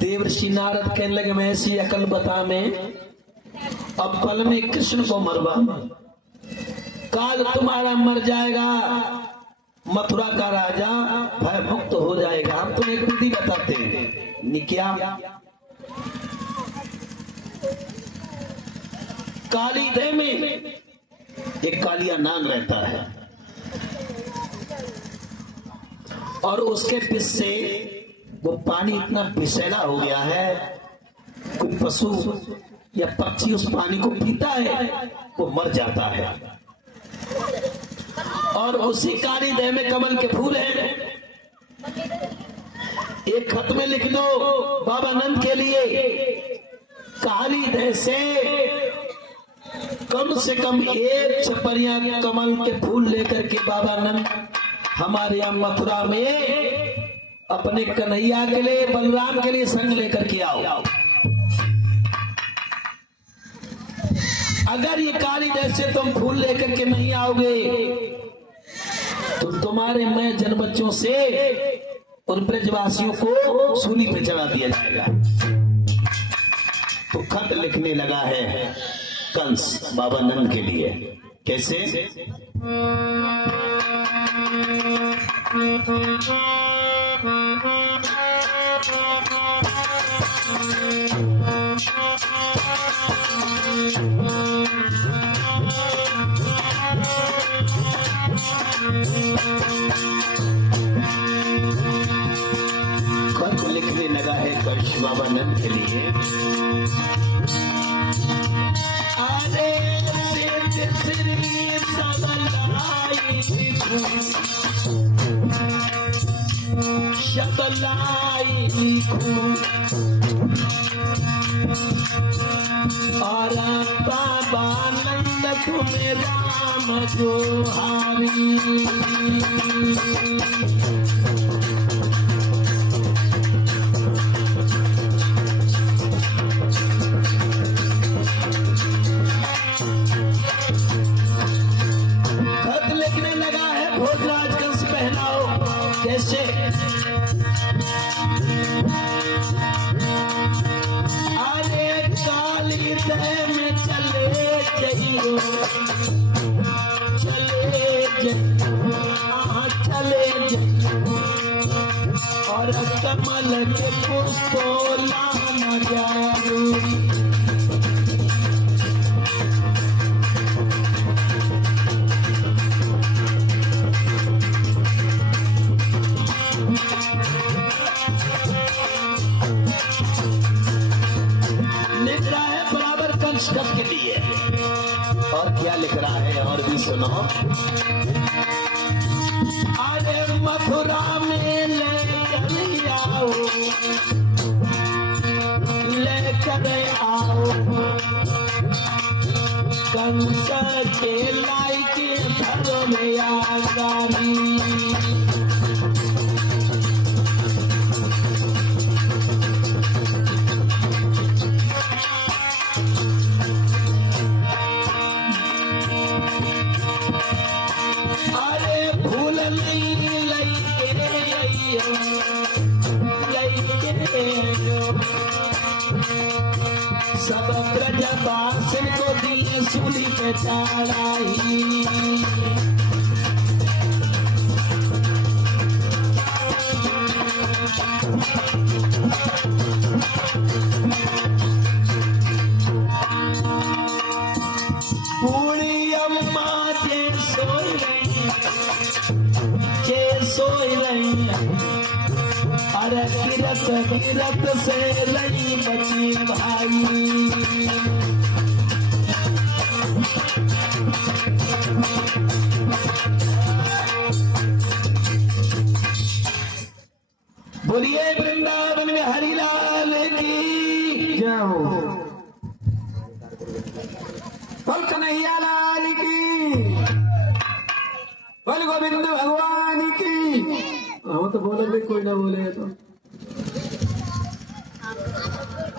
देवर्षि नारद कहने लगे, मैं ऐसी अकल बता में अब पल में कृष्ण को मरवा, काल तुम्हारा मर जाएगा, मथुरा का राजा भय मुक्त हो जाएगा। हम तुम्हें एक विधि बताते हैं। क्या? काली देह में एक कालिया नाग रहता है, और उसके पिस से वो पानी इतना विषैला हो गया है, कोई पशु या पक्षी उस पानी को पीता है वो मर जाता है। और उसी काली देह में कमल के फूल हैं। एक खत में लिख दो बाबा नंद के लिए, काली देह से कम 1 छपरिया कमल के फूल लेकर के बाबा नंद हमारे यहाँ मथुरा में अपने कन्हैया के लिए, बलराम के लिए संग लेकर के आओ। अगर ये काली देश से तुम फूल लेकर के नहीं आओगे तो तुम्हारे मैं जन बच्चों से उन ब्रजवासियों को सूली पे चढ़ा दिया जाएगा। तो खत लिखने लगा है कंस बाबा नंद के लिए। कैसे? खत लिखने लगा है कंस बाबा नंद के लिए। अरे शबलाई लिखूं और बाबा नंद तुम्हें राम जोहारी। खत लिखने लगा है भोजराज कंस पहनाओ कैसे। अरे काली दह में चले जाइयो, चले जाइयो और कमल के पुष्पोला मजारू। लिख रहा है बराबर कंस के लिए। और क्या लिख रहा है और भी सुनो। अरे मथुरा में लेकर आओ, लेकर आओ कंस के लायक धर्म आगामी। सब ब्रजवासिन को दिए सूली पे चढ़ाई। बूढ़ी अम्मा जे सोई रही, जे सोई रही। अरे किरत किरत से लड़ी बची भाई। बोलिए वृंदावन में हरिलाल की जय हो। बोल कन्हैया लाल की, बोल गोविंद भगवान की। हम तो बोलोगे कोई ना बोले तो।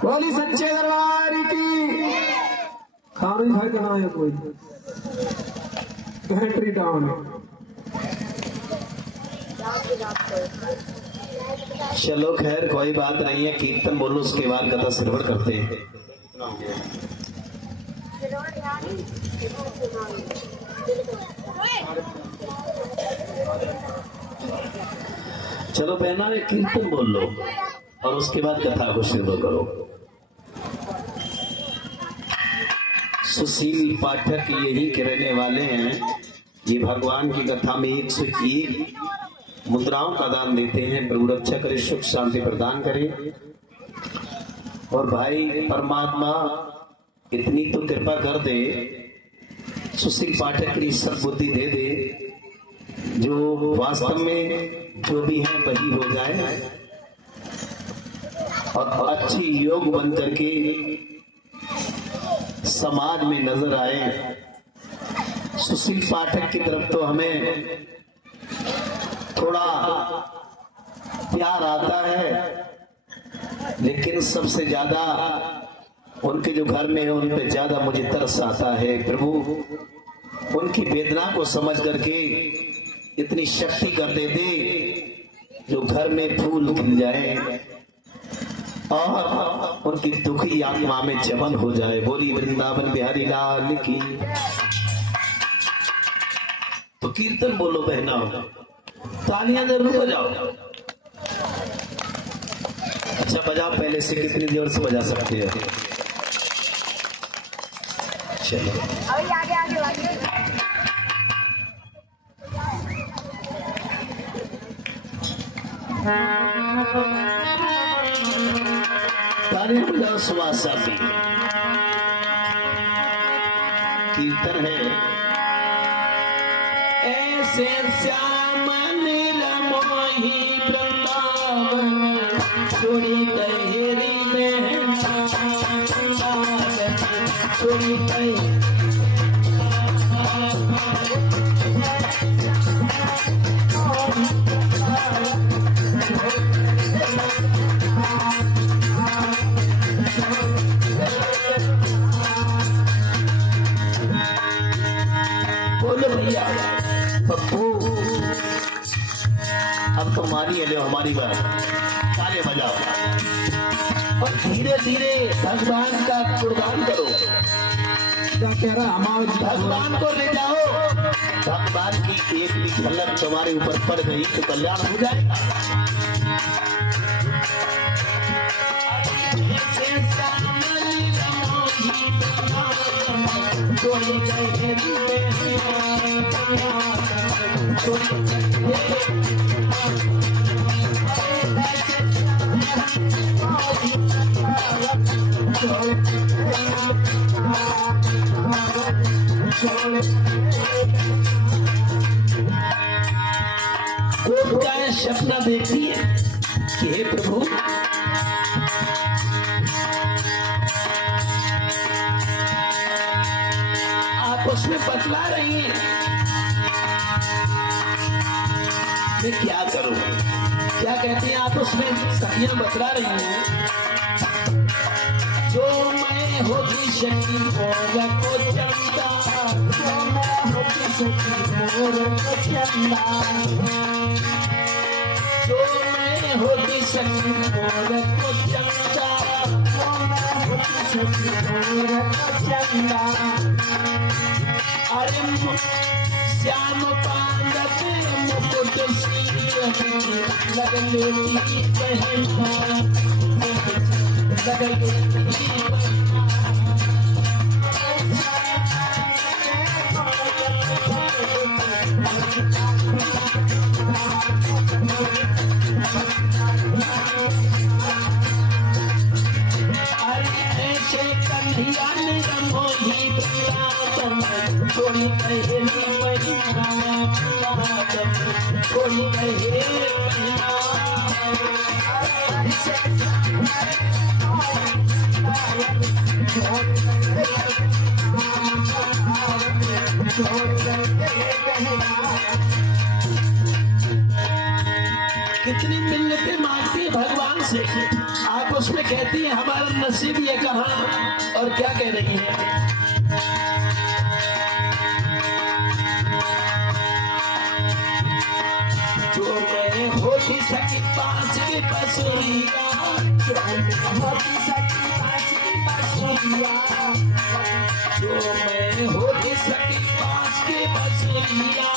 बोली सच्चे दरबार की। खाने खाए के ना है कोई घंटी डाउन। चलो खैर कोई बात नहीं है, कीर्तन बोलो उसके बाद कथा श्रवण करते हैं। चलो बहना एक कीर्तन बोल लो और उसके बाद कथा को श्रवण करो। सुशील पाठक यही कहने वाले हैं, ये भगवान की कथा में 101 मुद्राओं का दान देते हैं। प्रभु रक्षा करे, सुख शांति प्रदान करे। और भाई परमात्मा इतनी तो कृपा कर दे, सुशील पाठक की सद्बुद्धि दे दे, जो वास्तव में जो भी है वही हो जाए और अच्छी योग बन करके समाज में नजर आए। सुशील पाठक की तरफ तो हमें थोड़ा प्यार आता है, लेकिन सबसे ज्यादा उनके जो घर में है उन पे ज्यादा मुझे तरस आता है। प्रभु उनकी वेदना को समझ करके इतनी शक्ति कर दे दे जो घर में फूल खिल जाए और उनकी दुखी आत्मा में जमन हो जाए। बोली वृंदावन बिहारी लाल की। तो कीर्तन बोलो बहना, तालियां जरूर बजाओ। अच्छा बजाओ, पहले से कितनी देर से बजा सकते हैं? चलो आगे आगे आगे। तालियां बजाओ सुवासा की। कीर्तन है ऐसे श्याम नीलमोही वृंदावन छोड़ी गहरी में छोड़ी गई अब तो मानिए लो हमारी बात, ताले बजाओ और धीरे धीरे भगवान का गुणगान करो। क्या कह रहा हमारे भगवान को ले जाओ, भगवान की एक भी झलक तुम्हारे ऊपर पड़ गई तो कल्याण हो जाएगा। गोपिकाएं सपना देखती है कि हे प्रभु आपस में बतला रही हैं, मैं क्या करूं? क्या कहती हैं आपस में सखियां बतला रही हैं, जो मैं होती शक्ति और को चंदा, जो मैं होती शक्ति और को चंदा, जो मैं होती शक्ति और को चंदा, जो मैं होती शक्ति और को चंदा। अरे श्याम पांडव मुकुट लगले पहना, लगले कितनी मिन्नतें मांगती है भगवान से, आप उसमें कहती है हमारा नसीब ये कहाँ, और क्या कह रही है, जो मैं होती सकी पास की बसुरिया, जो मैं होती सकी पास की बसुरिया, जो मैं होती सकी पास की बसुरिया,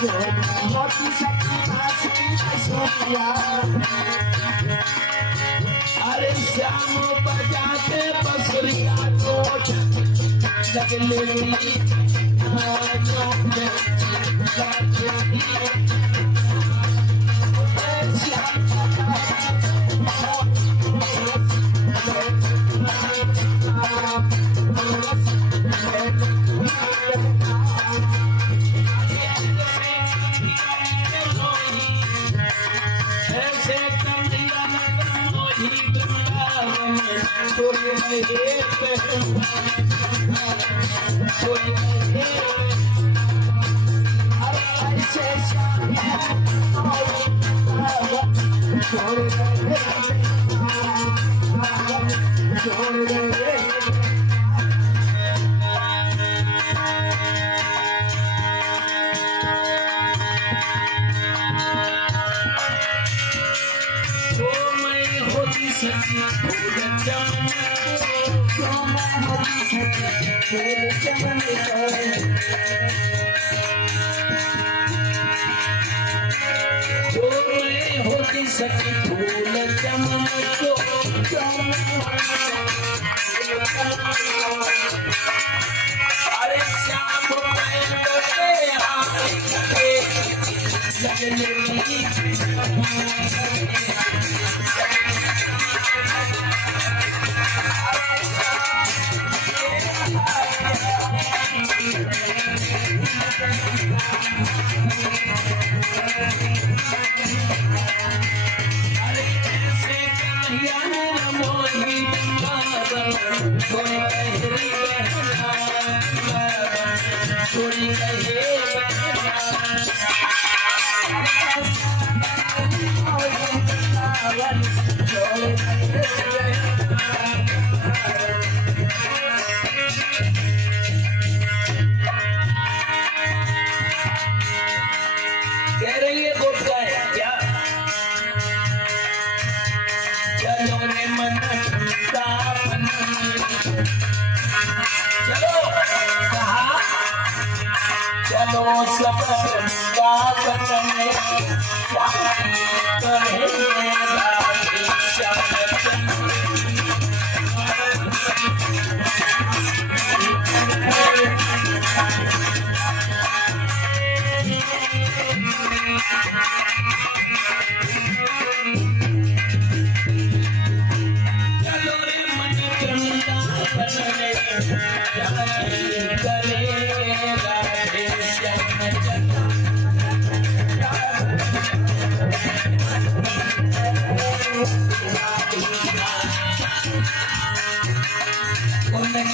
जो मैं होती सकी पास की बसुरिया। अरे श्याम बजाते बसुरिया को लगले सखी फूल चमन को अरे श्याम कह रही है गोपिकाएं क्या मन वृंदावन में। चलो कहा चलो सब वृंदावन में करेंगे राधे श्याम।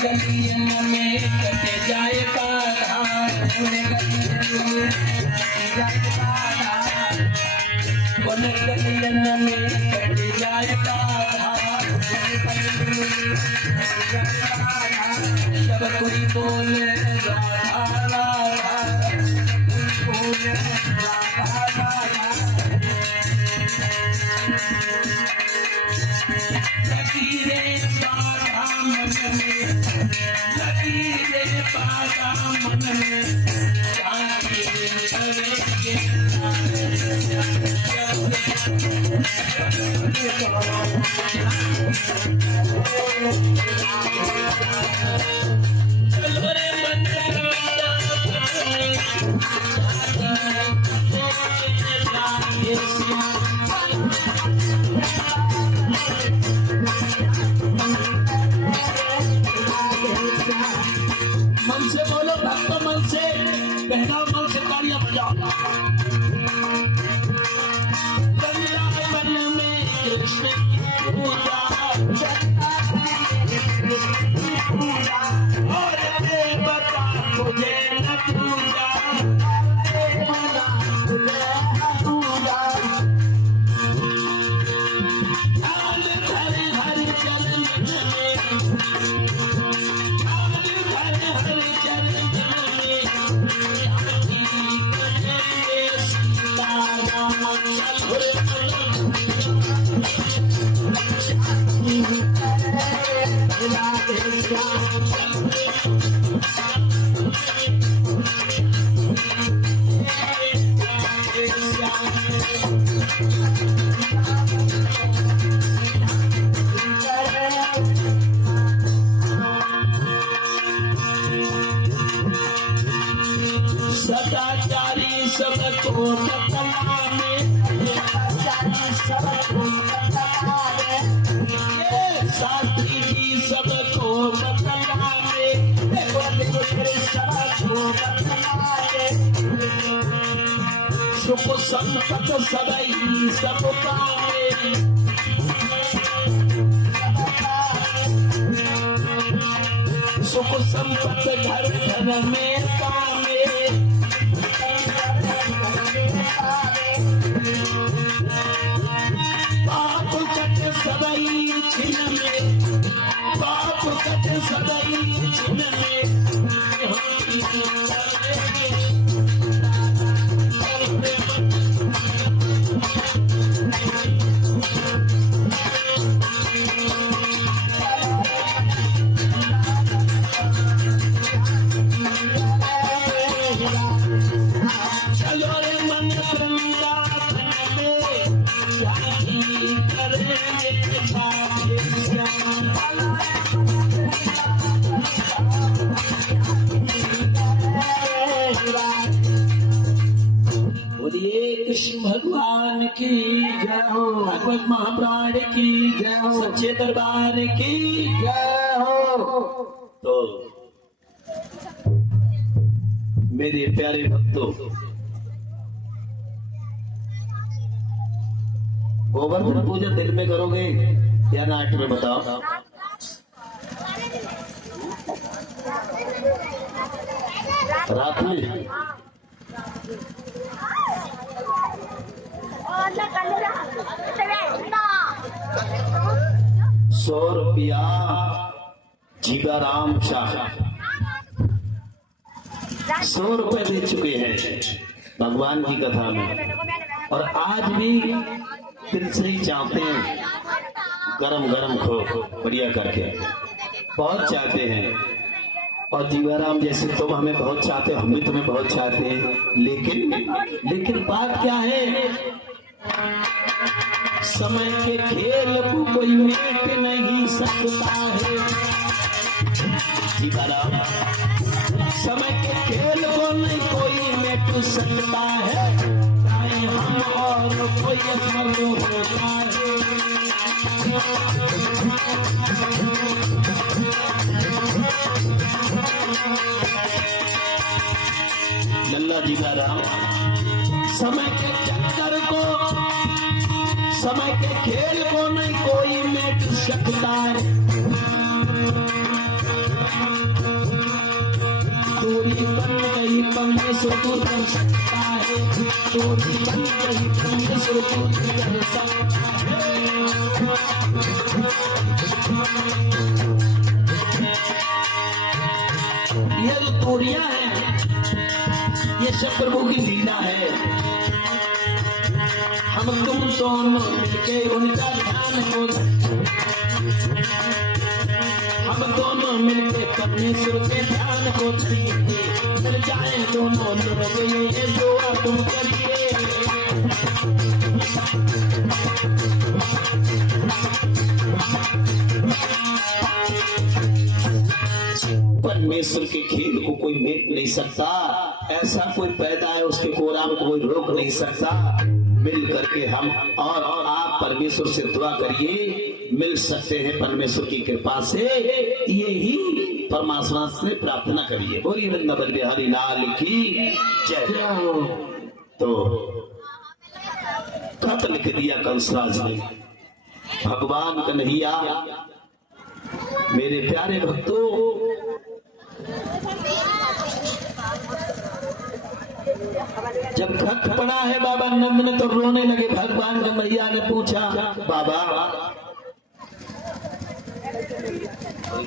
गलियन में कटे जाए पाधार, गलियन में कटे जाए पाधार, सब कोई बोले राधा राधा, बोले राधा राधा। लकीरे बाधा मन में, लकीरे बाधा मन में, शांति करेंगे चलो रे मन मन से बोलो भक्त मन से, बहना मन से तालियां बजाओ। वृंदावन में कृष्ण की पूजा और देवता मुझे न पूजा, हाल धर हर चरण में, सदाचारी सबको बतलाने, शास्त्री जी सबको बतलाने, सुख संपत सदाई सब पाए, सुख संपत घर घर में पावे, पाप कट सदाई छिन में, पाप कट सदाई छिन में। चलो रे मन वृंदावन में शादी करेंगे राधे श्याम। बोलिए कृष्ण भगवान की जय हो, भगवत महाप्राण की जय हो, सच्चे दरबार की जय हो। तो मेरे प्यारे भक्तों, गोवर्धन पूजा दिन में करोगे या नाट में, बताओ। रात में 100 रुपया जीवाराम शाह 100 रुपए दे चुके हैं भगवान की कथा में, और आज भी दिल से ही चाहते हैं गरम गरम खो बढ़िया करके बहुत चाहते हैं। और जीवाराम जैसे तुम हमें बहुत चाहते हो, हम भी तुम्हें बहुत चाहते हैं, लेकिन बात क्या है, समय के खेल को कोई मिट नहीं सकता है। जीवाराम समय के खेल को नहीं कोई मिट सकता है, चाहे हम और कोई असर होता है। लल्ला जीवाराम समय के चक्कर को, समय के खेल को नहीं कोई मिट सकता है। दूरी बन गई परमेश्वर को कर सकता है, दूरी बन गई परमेश्वर को कर सकता है। ये जो दूरियां हैं, ये सब प्रभु की लीला है। हम तुम दोनों मिलके उनका ध्यान को, हम दोनों मिलके परमेश्वर के ध्यान को करेंगे। मिल जाए दोनों लोग ये दुआ तुम करिए। परमेश्वर के खेल को कोई मेट नहीं सकता, ऐसा कोई पैदा है उसके कोराम को कोई रोक नहीं सकता। मिल करके हम और आप परमेश्वर से दुआ करिए, मिल सकते हैं परमेश्वर की कृपा से। ये ही परमात्मा से प्रार्थना करिए। बोलिए वृंदावन बिहारी लाल की जय। तो खत लिख दिया कंसराज ने, भगवान कन्हैया मेरे प्यारे भक्तों, जब खत पड़ा है बाबा नंद ने तो रोने लगे। भगवान कन्हैया ने पूछा, बाबा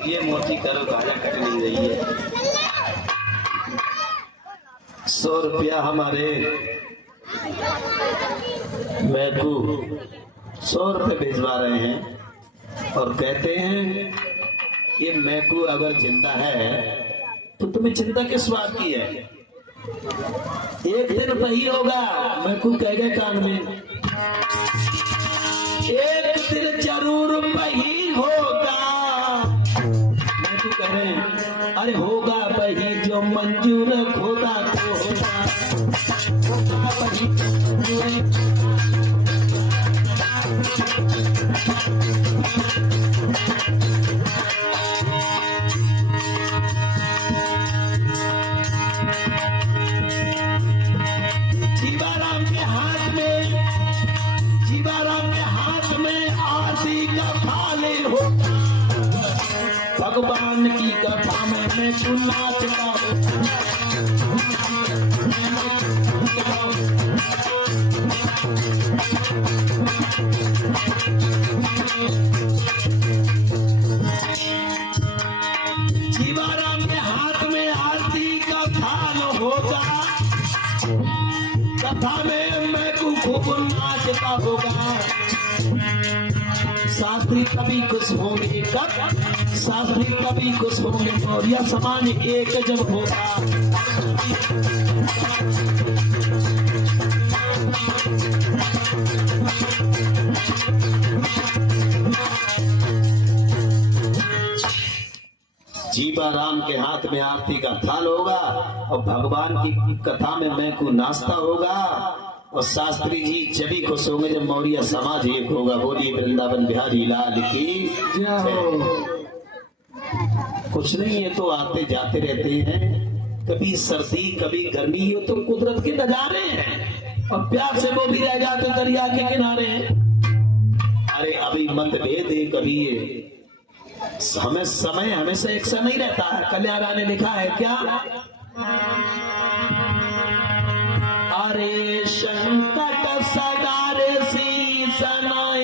ये मोती करो गाना कट नहीं रही है, 100 रुपया हमारे मैकू 100 रुपये भिजवा रहे हैं और कहते हैं ये मैकू अगर जिंदा है तो तुम्हें चिंता किस बात की है, एक दिन वही होगा। मैकू कह गए कान में, एक दिन जरूर वही होगा। मैकू कह रहे हैं अरे होगा वही जो मंजूर खुदा को होगा, होगा वही जीवाराम के हाथ में आरती का थाली होगा। भगवान की कथा में मैं नाचता जीवाराम के हाथ में आरती का थाल होगा, कथा में मैं खूब नाचता होगा। शास्त्री कभी खुश होंगे, कब शास्त्री कभी खुश होंगे, और यह समान एक जब होगा। जीवाराम के हाथ में आरती का थाल होगा और भगवान की कथा में मैं को नाश्ता होगा, और शास्त्री जी जब भी खुश होंगे जब मौर्य समाज एक होगा। बोलिए वृंदावन बिहारी लाल की जय। कुछ नहीं है तो आते जाते रहते हैं, कभी सर्दी कभी गर्मी हो तो कुदरत के नजारे हैं, और प्यार से वो भी रह जाते दरिया के किनारे हैं। अरे अभी मतभेद है, कभी हमें समय हमेशा एक सा नहीं रहता है। कल्याणा ने लिखा है क्या, अरे संकट सगारे सीसनाए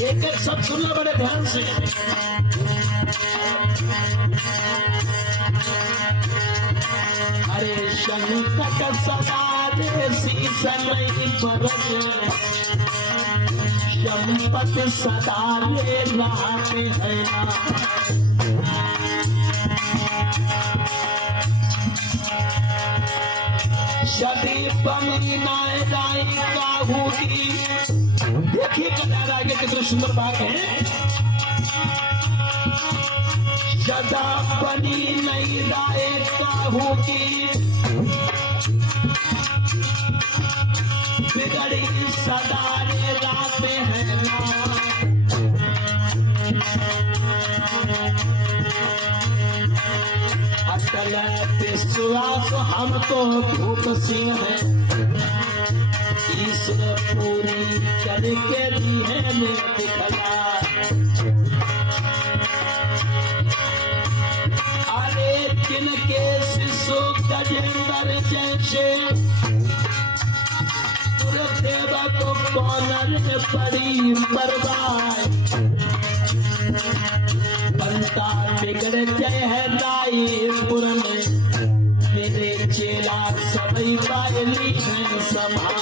एक एक सब सुनना बड़े ध्यान से। अरे संकट सगारे सीसनाए बरस संपत्ति सदा ले लाते हैं ना। सदी बनी नायदाई का होगी। देखिए कन्या आगे कितनी सुंदर बात है। सदा बनी नई राय का होगी, बिगड़ी सदा रे राते हैं ना। अटल विश्वास हम तो भूप सिंह है, ईश्वर पूरी करके दी है मेरे दिखला। अरे जिनके शिशु गजेंद्र जैसे गुरुदेव को कॉलर में पड़ी बर्बाद, बनता बिगड़ जय है रायपुर में, मेरे चेला सभी बायली है संभाल।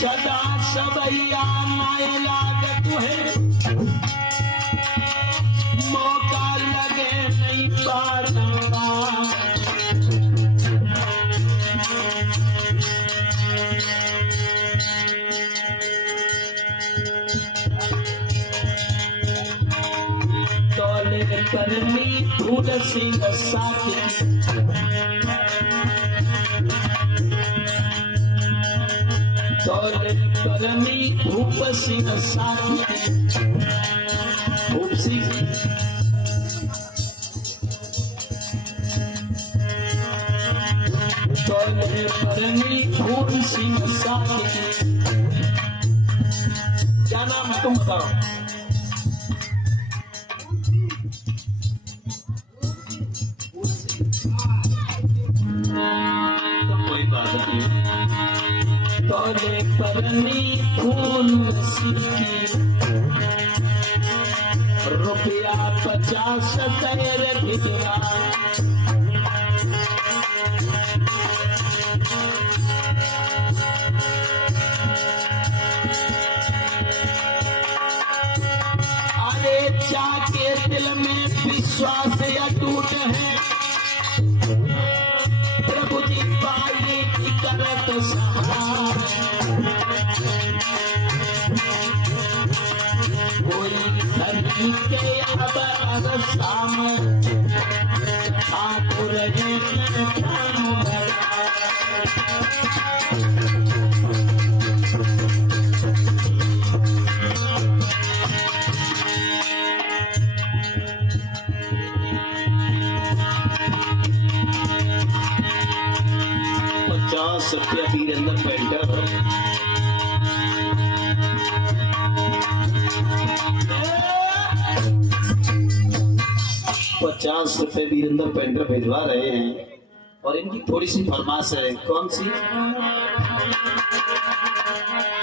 सदा सबैया माय लागत है, मौका लगे नहीं बारंबार। तौले करनी फूल सिंह साथी, तौले करनी भूप सिंह साथी। भूप सिंह तौले करनी भूप सिंह साथी। क्या नाम है तुम बताओ? तो कोई बात नहीं। तौले करनी फूल सीखी, रुपया 50 तेरे भिजवा। अरे जाके दिल में विश्वास अटूट है, प्रभु जी पाए की करत सहार। कोई धरती के अब अरसाम, ठाकुर ने काम भरा। ₹50 वीरेंद्र पेंटर। ₹50 वीरेंद्र पेंटर भिजवा रहे हैं, और इनकी थोड़ी सी फरमाइश है। कौन सी?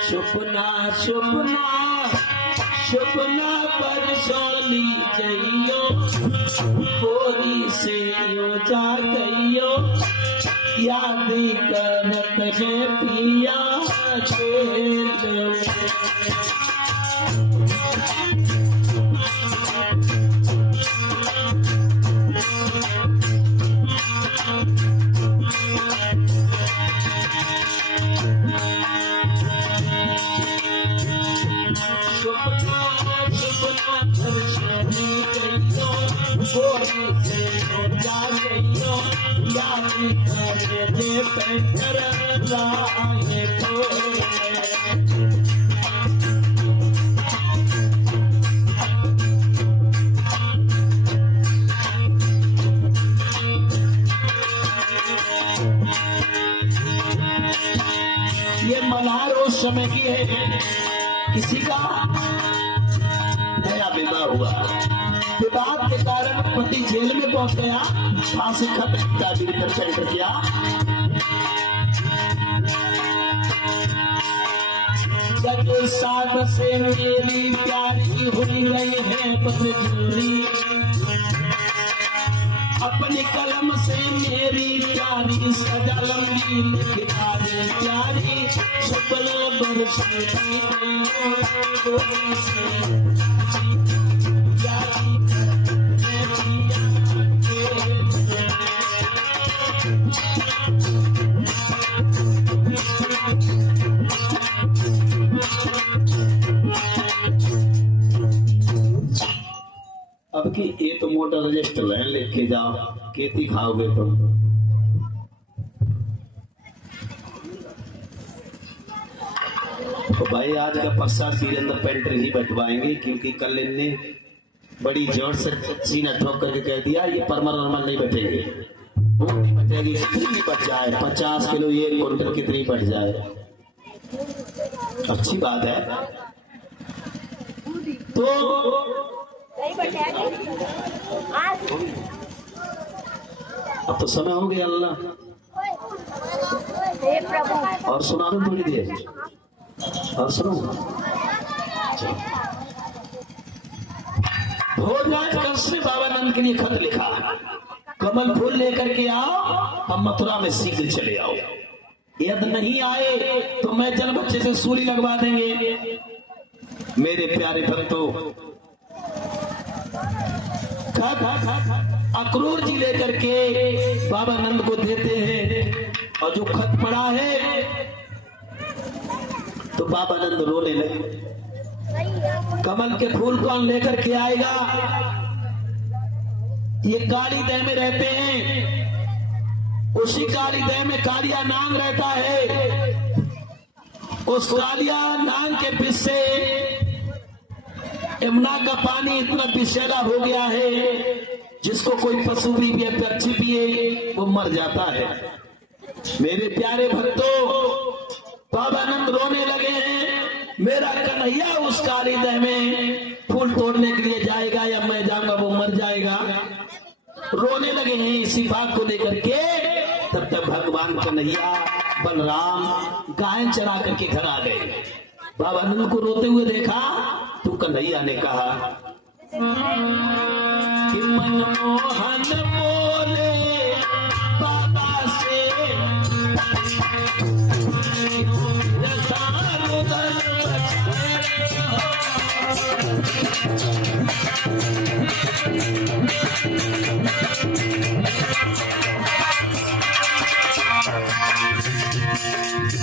सुपना सुपना सुपना पर सोली जइयो, गोरी से यो जा गइयो, याद करत है पिया खेल। सुपना सुपना पर सोली जइयो, गोरी से यो जा गइयो, याद करत पेंटर राहे को। ये मल्हार उस समय की है, किसी का नया विवाह हुआ, विवाद के कारण पति जेल में पहुंच गया, फांसी खत्म का वीरेंद्र पेंटर किया। सगे साथ से मेरी प्यारी हुई रही है बदजोरी, अपनी कलम से मेरी प्यारी सजा लंबी लिखा दे प्यारी, शुक्र बरसे अब की ये तो मोटर रजिस्टर है, लेके जाओ खेती खाओगे तुम। तो भाई आज का प्रसाद वीरेंद्र पेंटर ही बंटवाएंगे, क्योंकि कल इनने बड़ी जोर से सीना ठोक करके कह दिया ये परमल नहीं बटेंगे, वो नहीं बटेगी। कितनी बच जाए 50 किलो, ये क्विंटल कितनी बच जाए, अच्छी बात है। तो अब तो समय हो गया अल्लाह, और सुना दो थोड़ी देर, और सुनो। भोजराज कंस ने बाबा नंद के लिए खत लिखा, कमल फूल लेकर के आओ, हम मथुरा में शीघ्र चले आओ, यदि नहीं आए तो मैं जल बच्चे से सूली लगवा देंगे। मेरे प्यारे भक्तों, अक्रूर जी लेकर के बाबा नंद को देते हैं, और जो खत पड़ा है तो बाबा नंद रोने लगे। कमल के फूल कौन लेकर के आएगा, ये काली दह में रहते हैं, उसी काली दह में कालिया नाग रहता है, उस कालिया नाग के पीछे यमुना का पानी इतना विषैला हो गया है, जिसको कोई पशु भी पिए, पक्षी पिए, वो मर जाता है। मेरे प्यारे भक्तों, बाबा नंद रोने लगे हैं, मेरा कन्हैया उस काली दह में फूल तोड़ने के लिए जाएगा या मैं जाऊंगा वो मर जाएगा। रोने लगे हैं इसी बात को लेकर के। तब तक भगवान कन्हैया बलराम गाय चरा करके घर आ गए। बाबा नंद को रोते हुए देखा तो कन्हैया ने कहा कि मनमोहन बोले बाबा से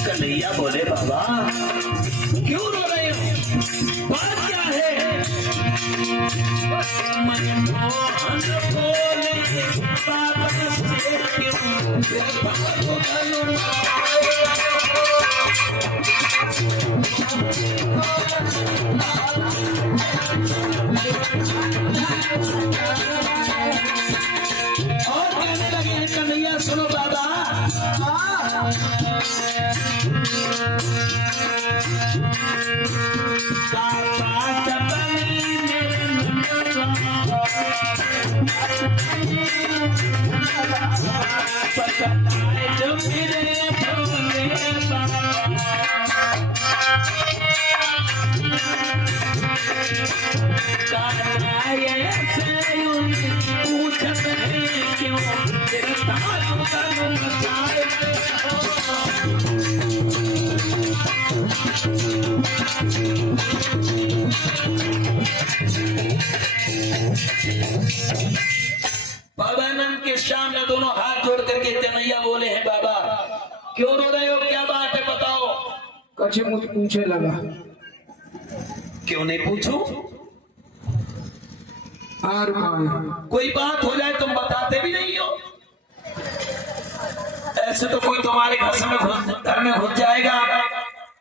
कन्हैया बोले बाबा क्यों रो रहे हो, बात क्या है। मनमोहन बोले बाबा से क्यों और कहने लगे हैं कन्हैया सुनो बाबा, जो मेरे भोले बाबा पूछत है क्यों बाबा नंद के सामने दोनों हाथ जोड़ करके कन्हैया बोले हैं बाबा क्यों रो रहे हो, क्या बात है बताओ। कछ मुझ पूछे लगा, क्यों नहीं पूछूं, और कोई बात हो जाए तुम बताते भी नहीं हो। ऐसे तो कोई तुम्हारे घर में घुस जाएगा,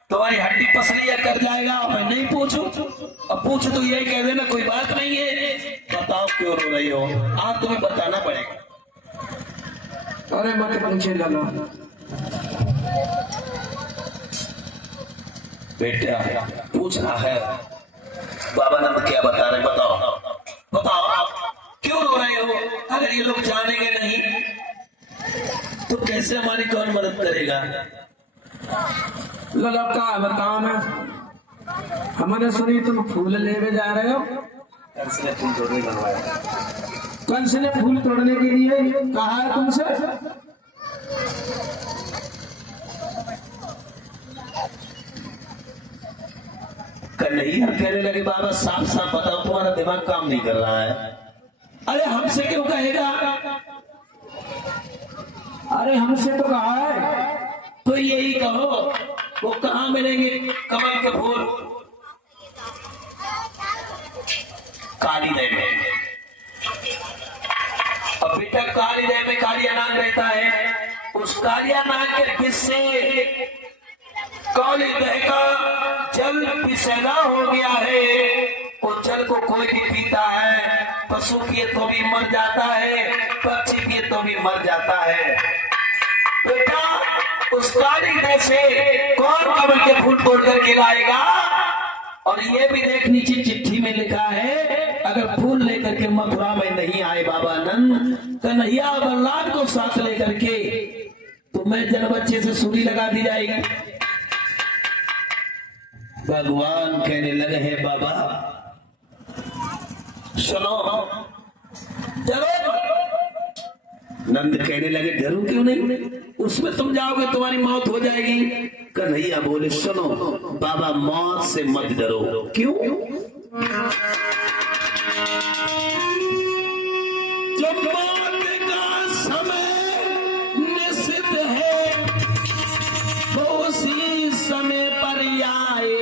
तुम्हारी हड्डी पसलियां कर जाएगा, मैं नहीं पूछूं। अब पूछ तो यही कह देना कोई बात नहीं है, बताओ क्यों रो रही हो, आज तुम्हें बताना पड़ेगा। अरे मत पूछे लगा बेटा, पूछना है। बाबा नंद क्या बता रहे, बताओ बताओ क्यों रो रहे हो। अगर ये लोग जानेंगे नहीं तो कैसे हमारी कौन मदद करेगा। ललका बताओ ना। हमने सुनी तुम फूल लेवे जा रहे हो। कंस ने फूल तोड़ने लगवाया। कंस ने फूल तोड़ने के लिए कहा है तुमसे। कन्हैया कहने लगे बाबा साफ साफ बताओ तुम्हारा दिमाग काम नहीं कर रहा है। अरे हमसे क्यों कहेगा। अरे हमसे तो कहा है। तो यही कहो वो कहाँ मिलेंगे कमल के फूल। कालीदेव में। अब बेटा कालीदेव में कालिया नाग रहता है। उस कालिया नाग के विष से कालीदेव का जल विषैला हो गया है। उस जल को कोई भी पीता है, पशु पिए तो भी मर जाता है, पक्षी पिए तो भी मर जाता है। बेटा उस कालीदेव से कौन कमल के फूल तोड़ करके लाएगा। और ये भी देख नीचे चिट्ठी में लिखा है अगर फूल लेकर के मथुरा में नहीं आए बाबा नंद कन्हैया बलराम को साथ लेकर के तो मैं जन बच्चे से सूली लगा दी जाएगी। भगवान कहने लगे हैं बाबा सुनो डरो। नंद कहने लगे डरो क्यों नहीं, उसमें तुम जाओगे तुम्हारी मौत हो जाएगी। कन्हैया बोले सुनो बाबा मौत से मत डरो। क्यों। जब मौत का समय निश्चित है तो उसी समय पर आए।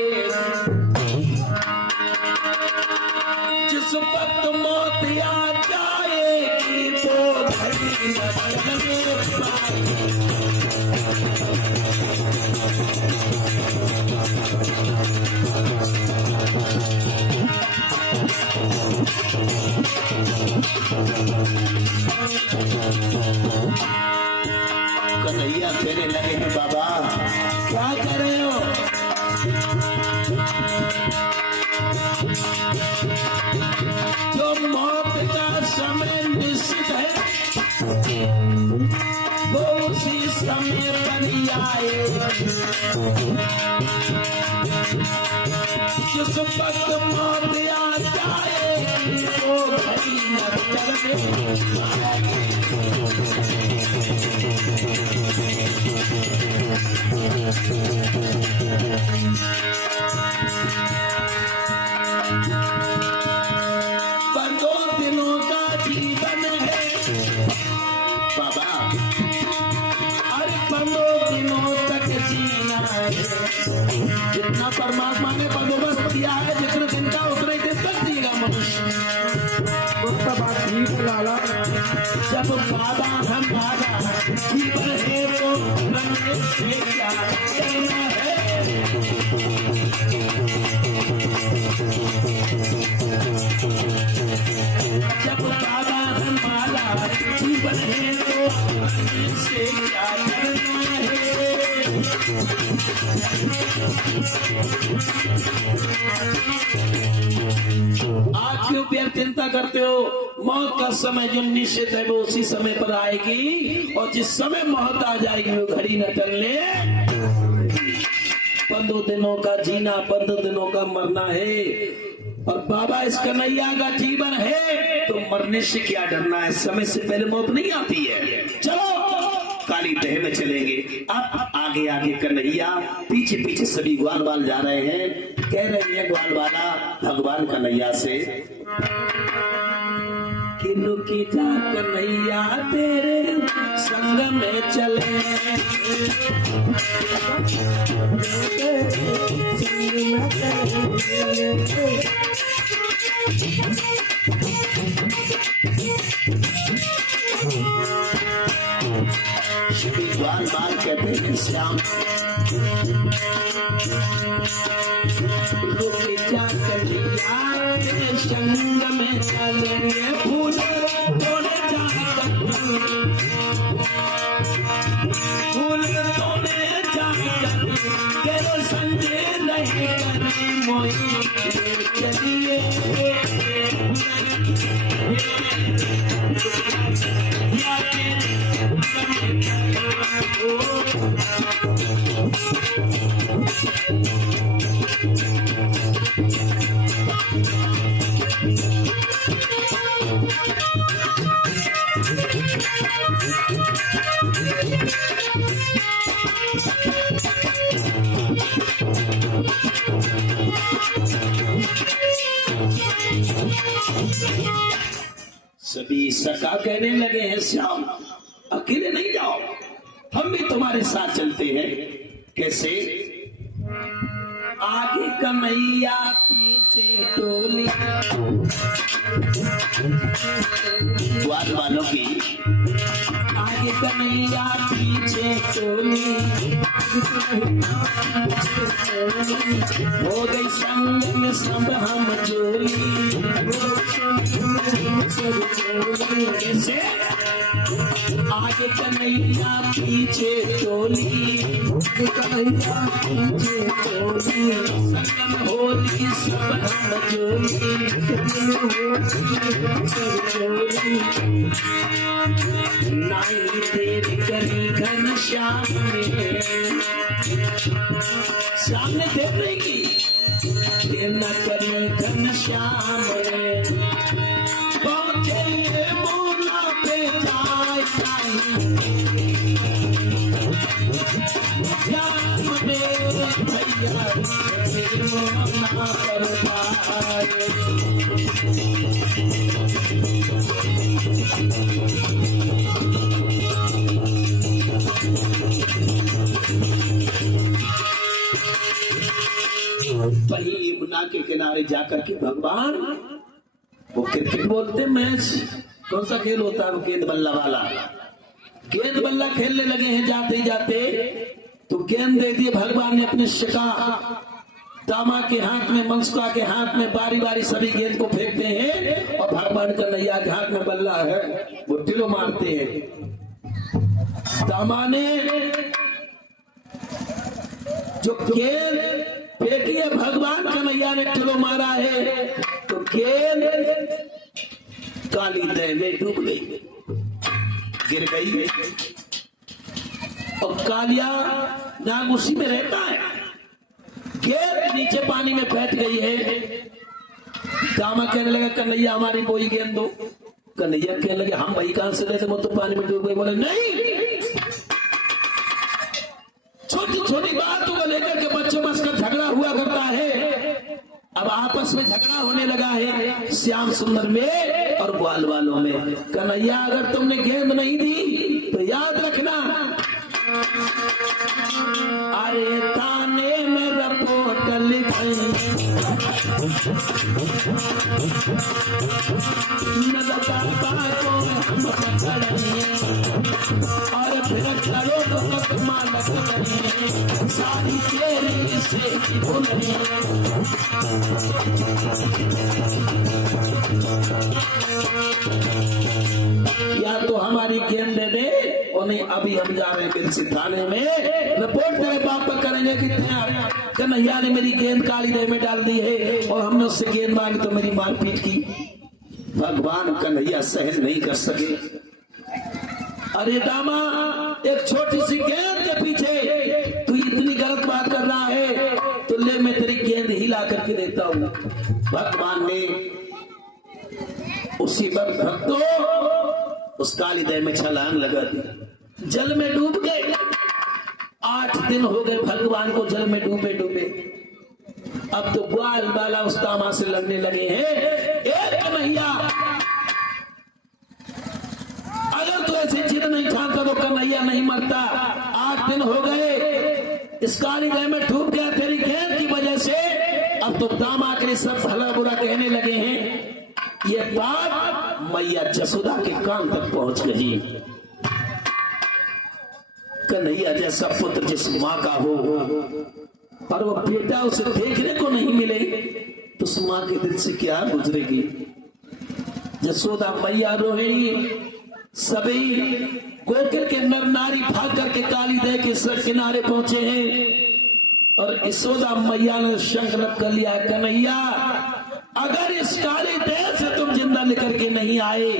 जिस वक्त मौत आ जाएगी तो घड़ी कन्हैया कहने लगे हैं बाबा क्या कर रहे हो। जो मौत का समय निश्चित है वो उसी समय पर आए। जिस वक्त मौत आ जाए वो घड़ी न टलने। पंद्रह दिनों का जीवन है बाबा। अरे 15 दिनों तक जीना है। जितना परमात्मा ने बंदोबस्त किया है जितने दिन का उतने दिन तक जिएगा मनुष्य। उसका बात ठीक है लाला। जब बाबा हम बाबा जीवन है तो मरने से क्या करना है। जब बाबा हम बाबा जीवन है तो मरने से क्या करना है। आज क्यों प्यार चिंता करते हो। मौत का समय जो निश्चित है वो उसी समय पर आएगी और जिस समय मौत आ जाएगी वो घड़ी न टलने। 15 दिनों का जीना 15 दिनों का मरना है। और बाबा इस कन्हैया का जीवन है तो मरने से क्या डरना है। समय से पहले मौत नहीं आती है। चलो काली देह में चलेंगे। अब आगे आगे कन्हैया पीछे पीछे सभी ग्वाल वाल जा रहे हैं। कह रहे हैं ग्वाल वाला भगवान कन्हैया से कि रुकी जा कन्हैया तेरे संग में चले। ग्वाल बाल कहते हैं श्याम रुकी जा कन्हैया तेरे संग में चलेंगे। फूल तोड़े जाकर फूल तोड़े जाकर तेरे संगे नहीं करी मोई चलिए। सभी सखा कहने लगे हैं श्याम अकेले नहीं जाओ, हम भी तुम्हारे साथ चलते हैं। कैसे? आगे कन्हैया पीछे टोली, बात मानो की आगे कन्हैया पीछे टोली, हो गई संग में सब हम जोली। कैसे? आगे कन्हैया पीछे टोली, कन्हैया पीछे टोली, संग में होली सब हम जोली। नाई तेरी करी घन श्याम ने, सामने देख रही की तेरा करी घन श्याम ने, पहुंचे मोना पे जाए श्याम मेरे भैया मोना पर पाए। वही यमुना के किनारे जाकर के भगवान वो क्रिकेट बोलते मैच, कौन सा खेल होता है वो गेंद बल्ला वाला, गेंद बल्ला खेलने लगे हैं। जाते ही जाते तो गेंद दे दिए भगवान ने अपने शिका दामा के हाथ में, मनसुका के हाथ में, बारी बारी सभी गेंद को फेंकते हैं और भगवान कन्हैया के हाथ में बल्ला है, वो टिलो मारते हैं। दामा ने जो गेंद फेंकी है भगवान कन्हैया ने टिलो मारा है, तो गेंद काली दह में डूब गई, गिर गई। और कालिया नाग उसी में रहता है, गेंद नीचे पानी में बैठ गई है। दामा कहने लगा कन्हैया हमारी कोई गेंद दो। कन्हैया कहने लगे हम वही कहां से लेते, वो तो पानी में डूब गई। बोले नहीं, छोटी छोटी बातों को लेकर के बच्चों बस कर झगड़ा हुआ करता है। अब आपस में झगड़ा होने लगा है श्याम सुंदर में और ग्वाल वालों में। कन्हैया अगर तुमने गेंद नहीं दी तो याद रखना, अरे ताने में रपोट लिखाई और फिर करो तो मालक नहीं, सारी तेरी से भूल। या तो हमारी गेंद दे दे, और नहीं अभी हम जा रहे हैं किसी थाने में रिपोर्ट तेरे बाप पर करेंगे कि कन्हैया ने मेरी गेंद काली दह में डाल दी है और हमने उससे गेंद मांगी तो मेरी मारपीट की। भगवान कन्हैया सहन नहीं कर सके। अरे दामा, एक छोटी सी गेंद के पीछे तू इतनी गलत बात कर रहा है, तो ले मैं तेरी गेंद हिला करके देता हूं। भगवान ने उसी वक्त भक्तों उस काली दह में छलांग लगा दी, जल में डूब गए। 8 दिन हो गए भगवान को जल में डूबे डूबे। अब तो ग्वाल बाला उस दामा से लड़ने लगे हैं। एक कन्हैया, अगर तू ऐसे जिद नहीं ठानता तो कन्हैया नहीं मरता। 8 दिन हो गए इस काली दह में डूब गया तेरी गेंद की वजह से। अब तो दामा के लिए सब भला बुरा कहने लगे हैं। ये बात मैया जसोदा के कान तक पहुंच गई। कन्हैया जैसा पुत्र जिस माँ का हो और वो बेटा उसे देखने को नहीं मिले तो उस माँ के दिल से क्या गुजरेगी। जसोदा मैया रोहिणी सभी गोकुल के नर नारी भाग करके काली दह के सर किनारे पहुंचे हैं और यशोदा मैया ने संकल्प कर लिया, कन्हैया अगर इस काली दह से तुम जिंदा निकल के नहीं आए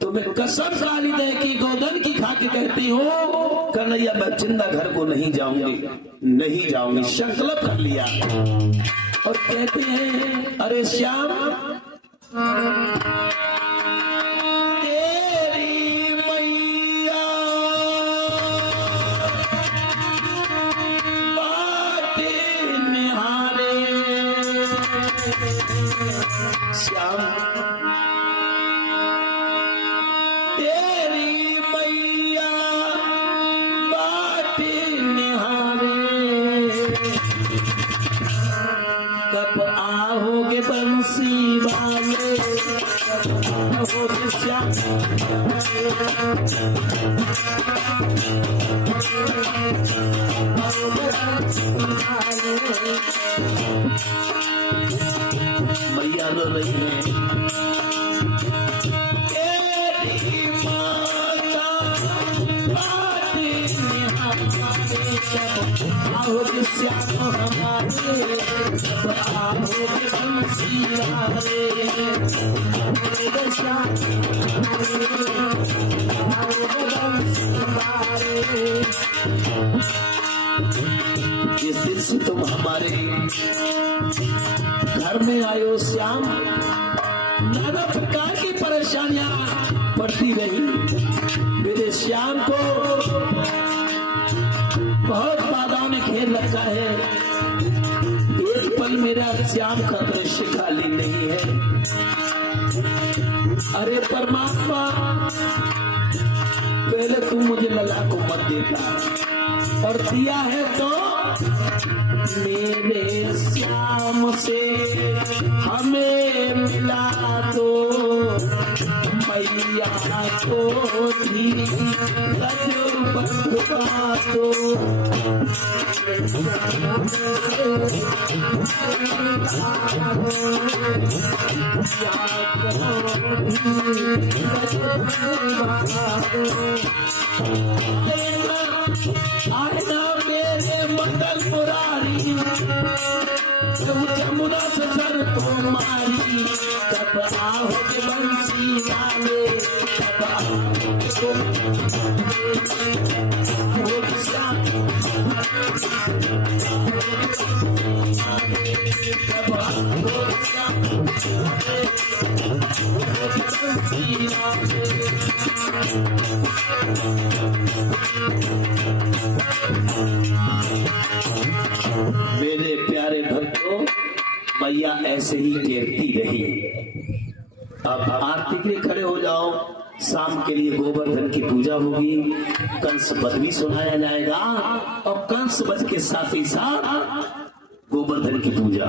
तो मैं कसम काली दह की गोदन की खा के कहती हूँ कन्हैया मैं जिंदा घर को नहीं जाऊंगी, नहीं जाऊंगी। संकल्प कर लिया और कहते हैं अरे श्याम तेरी मैया मैया रो रही है। तेरी माता बाटे में हमारे सब आओगे श्याम हमारे, सब आओगे बंसी वाले, आओगे श्याम आओगे बंसी वाले। जिस दिन से तुम हमारे घर में आयो श्याम, नाना प्रकार की परेशानियां पड़ती रही। मेरे श्याम को बहुत बाधाओं ने घेर रखा है। एक पल मेरा श्याम का दृश्य खाली नहीं है। अरे परमात्मा, पहले तुम मुझे लला को मत देता, और दिया है तो मेरे श्याम से हमें मिला दो। मैया को भी बंधवा दो। आना मेरे मंगल मुरारी, जमुना से सर को मारी, कब आओगे बंसी वाले, कब आओगे श्याम, कब आओगे श्याम बंसी वाले। मेरे प्यारे भक्तों, मैया ऐसे ही टेकती रही। अब आरती के लिए खड़े हो जाओ। शाम के लिए गोवर्धन की पूजा होगी, कंस वध भी सुनाया जाएगा, और कंस वध के साथ ही साथ गोवर्धन की पूजा।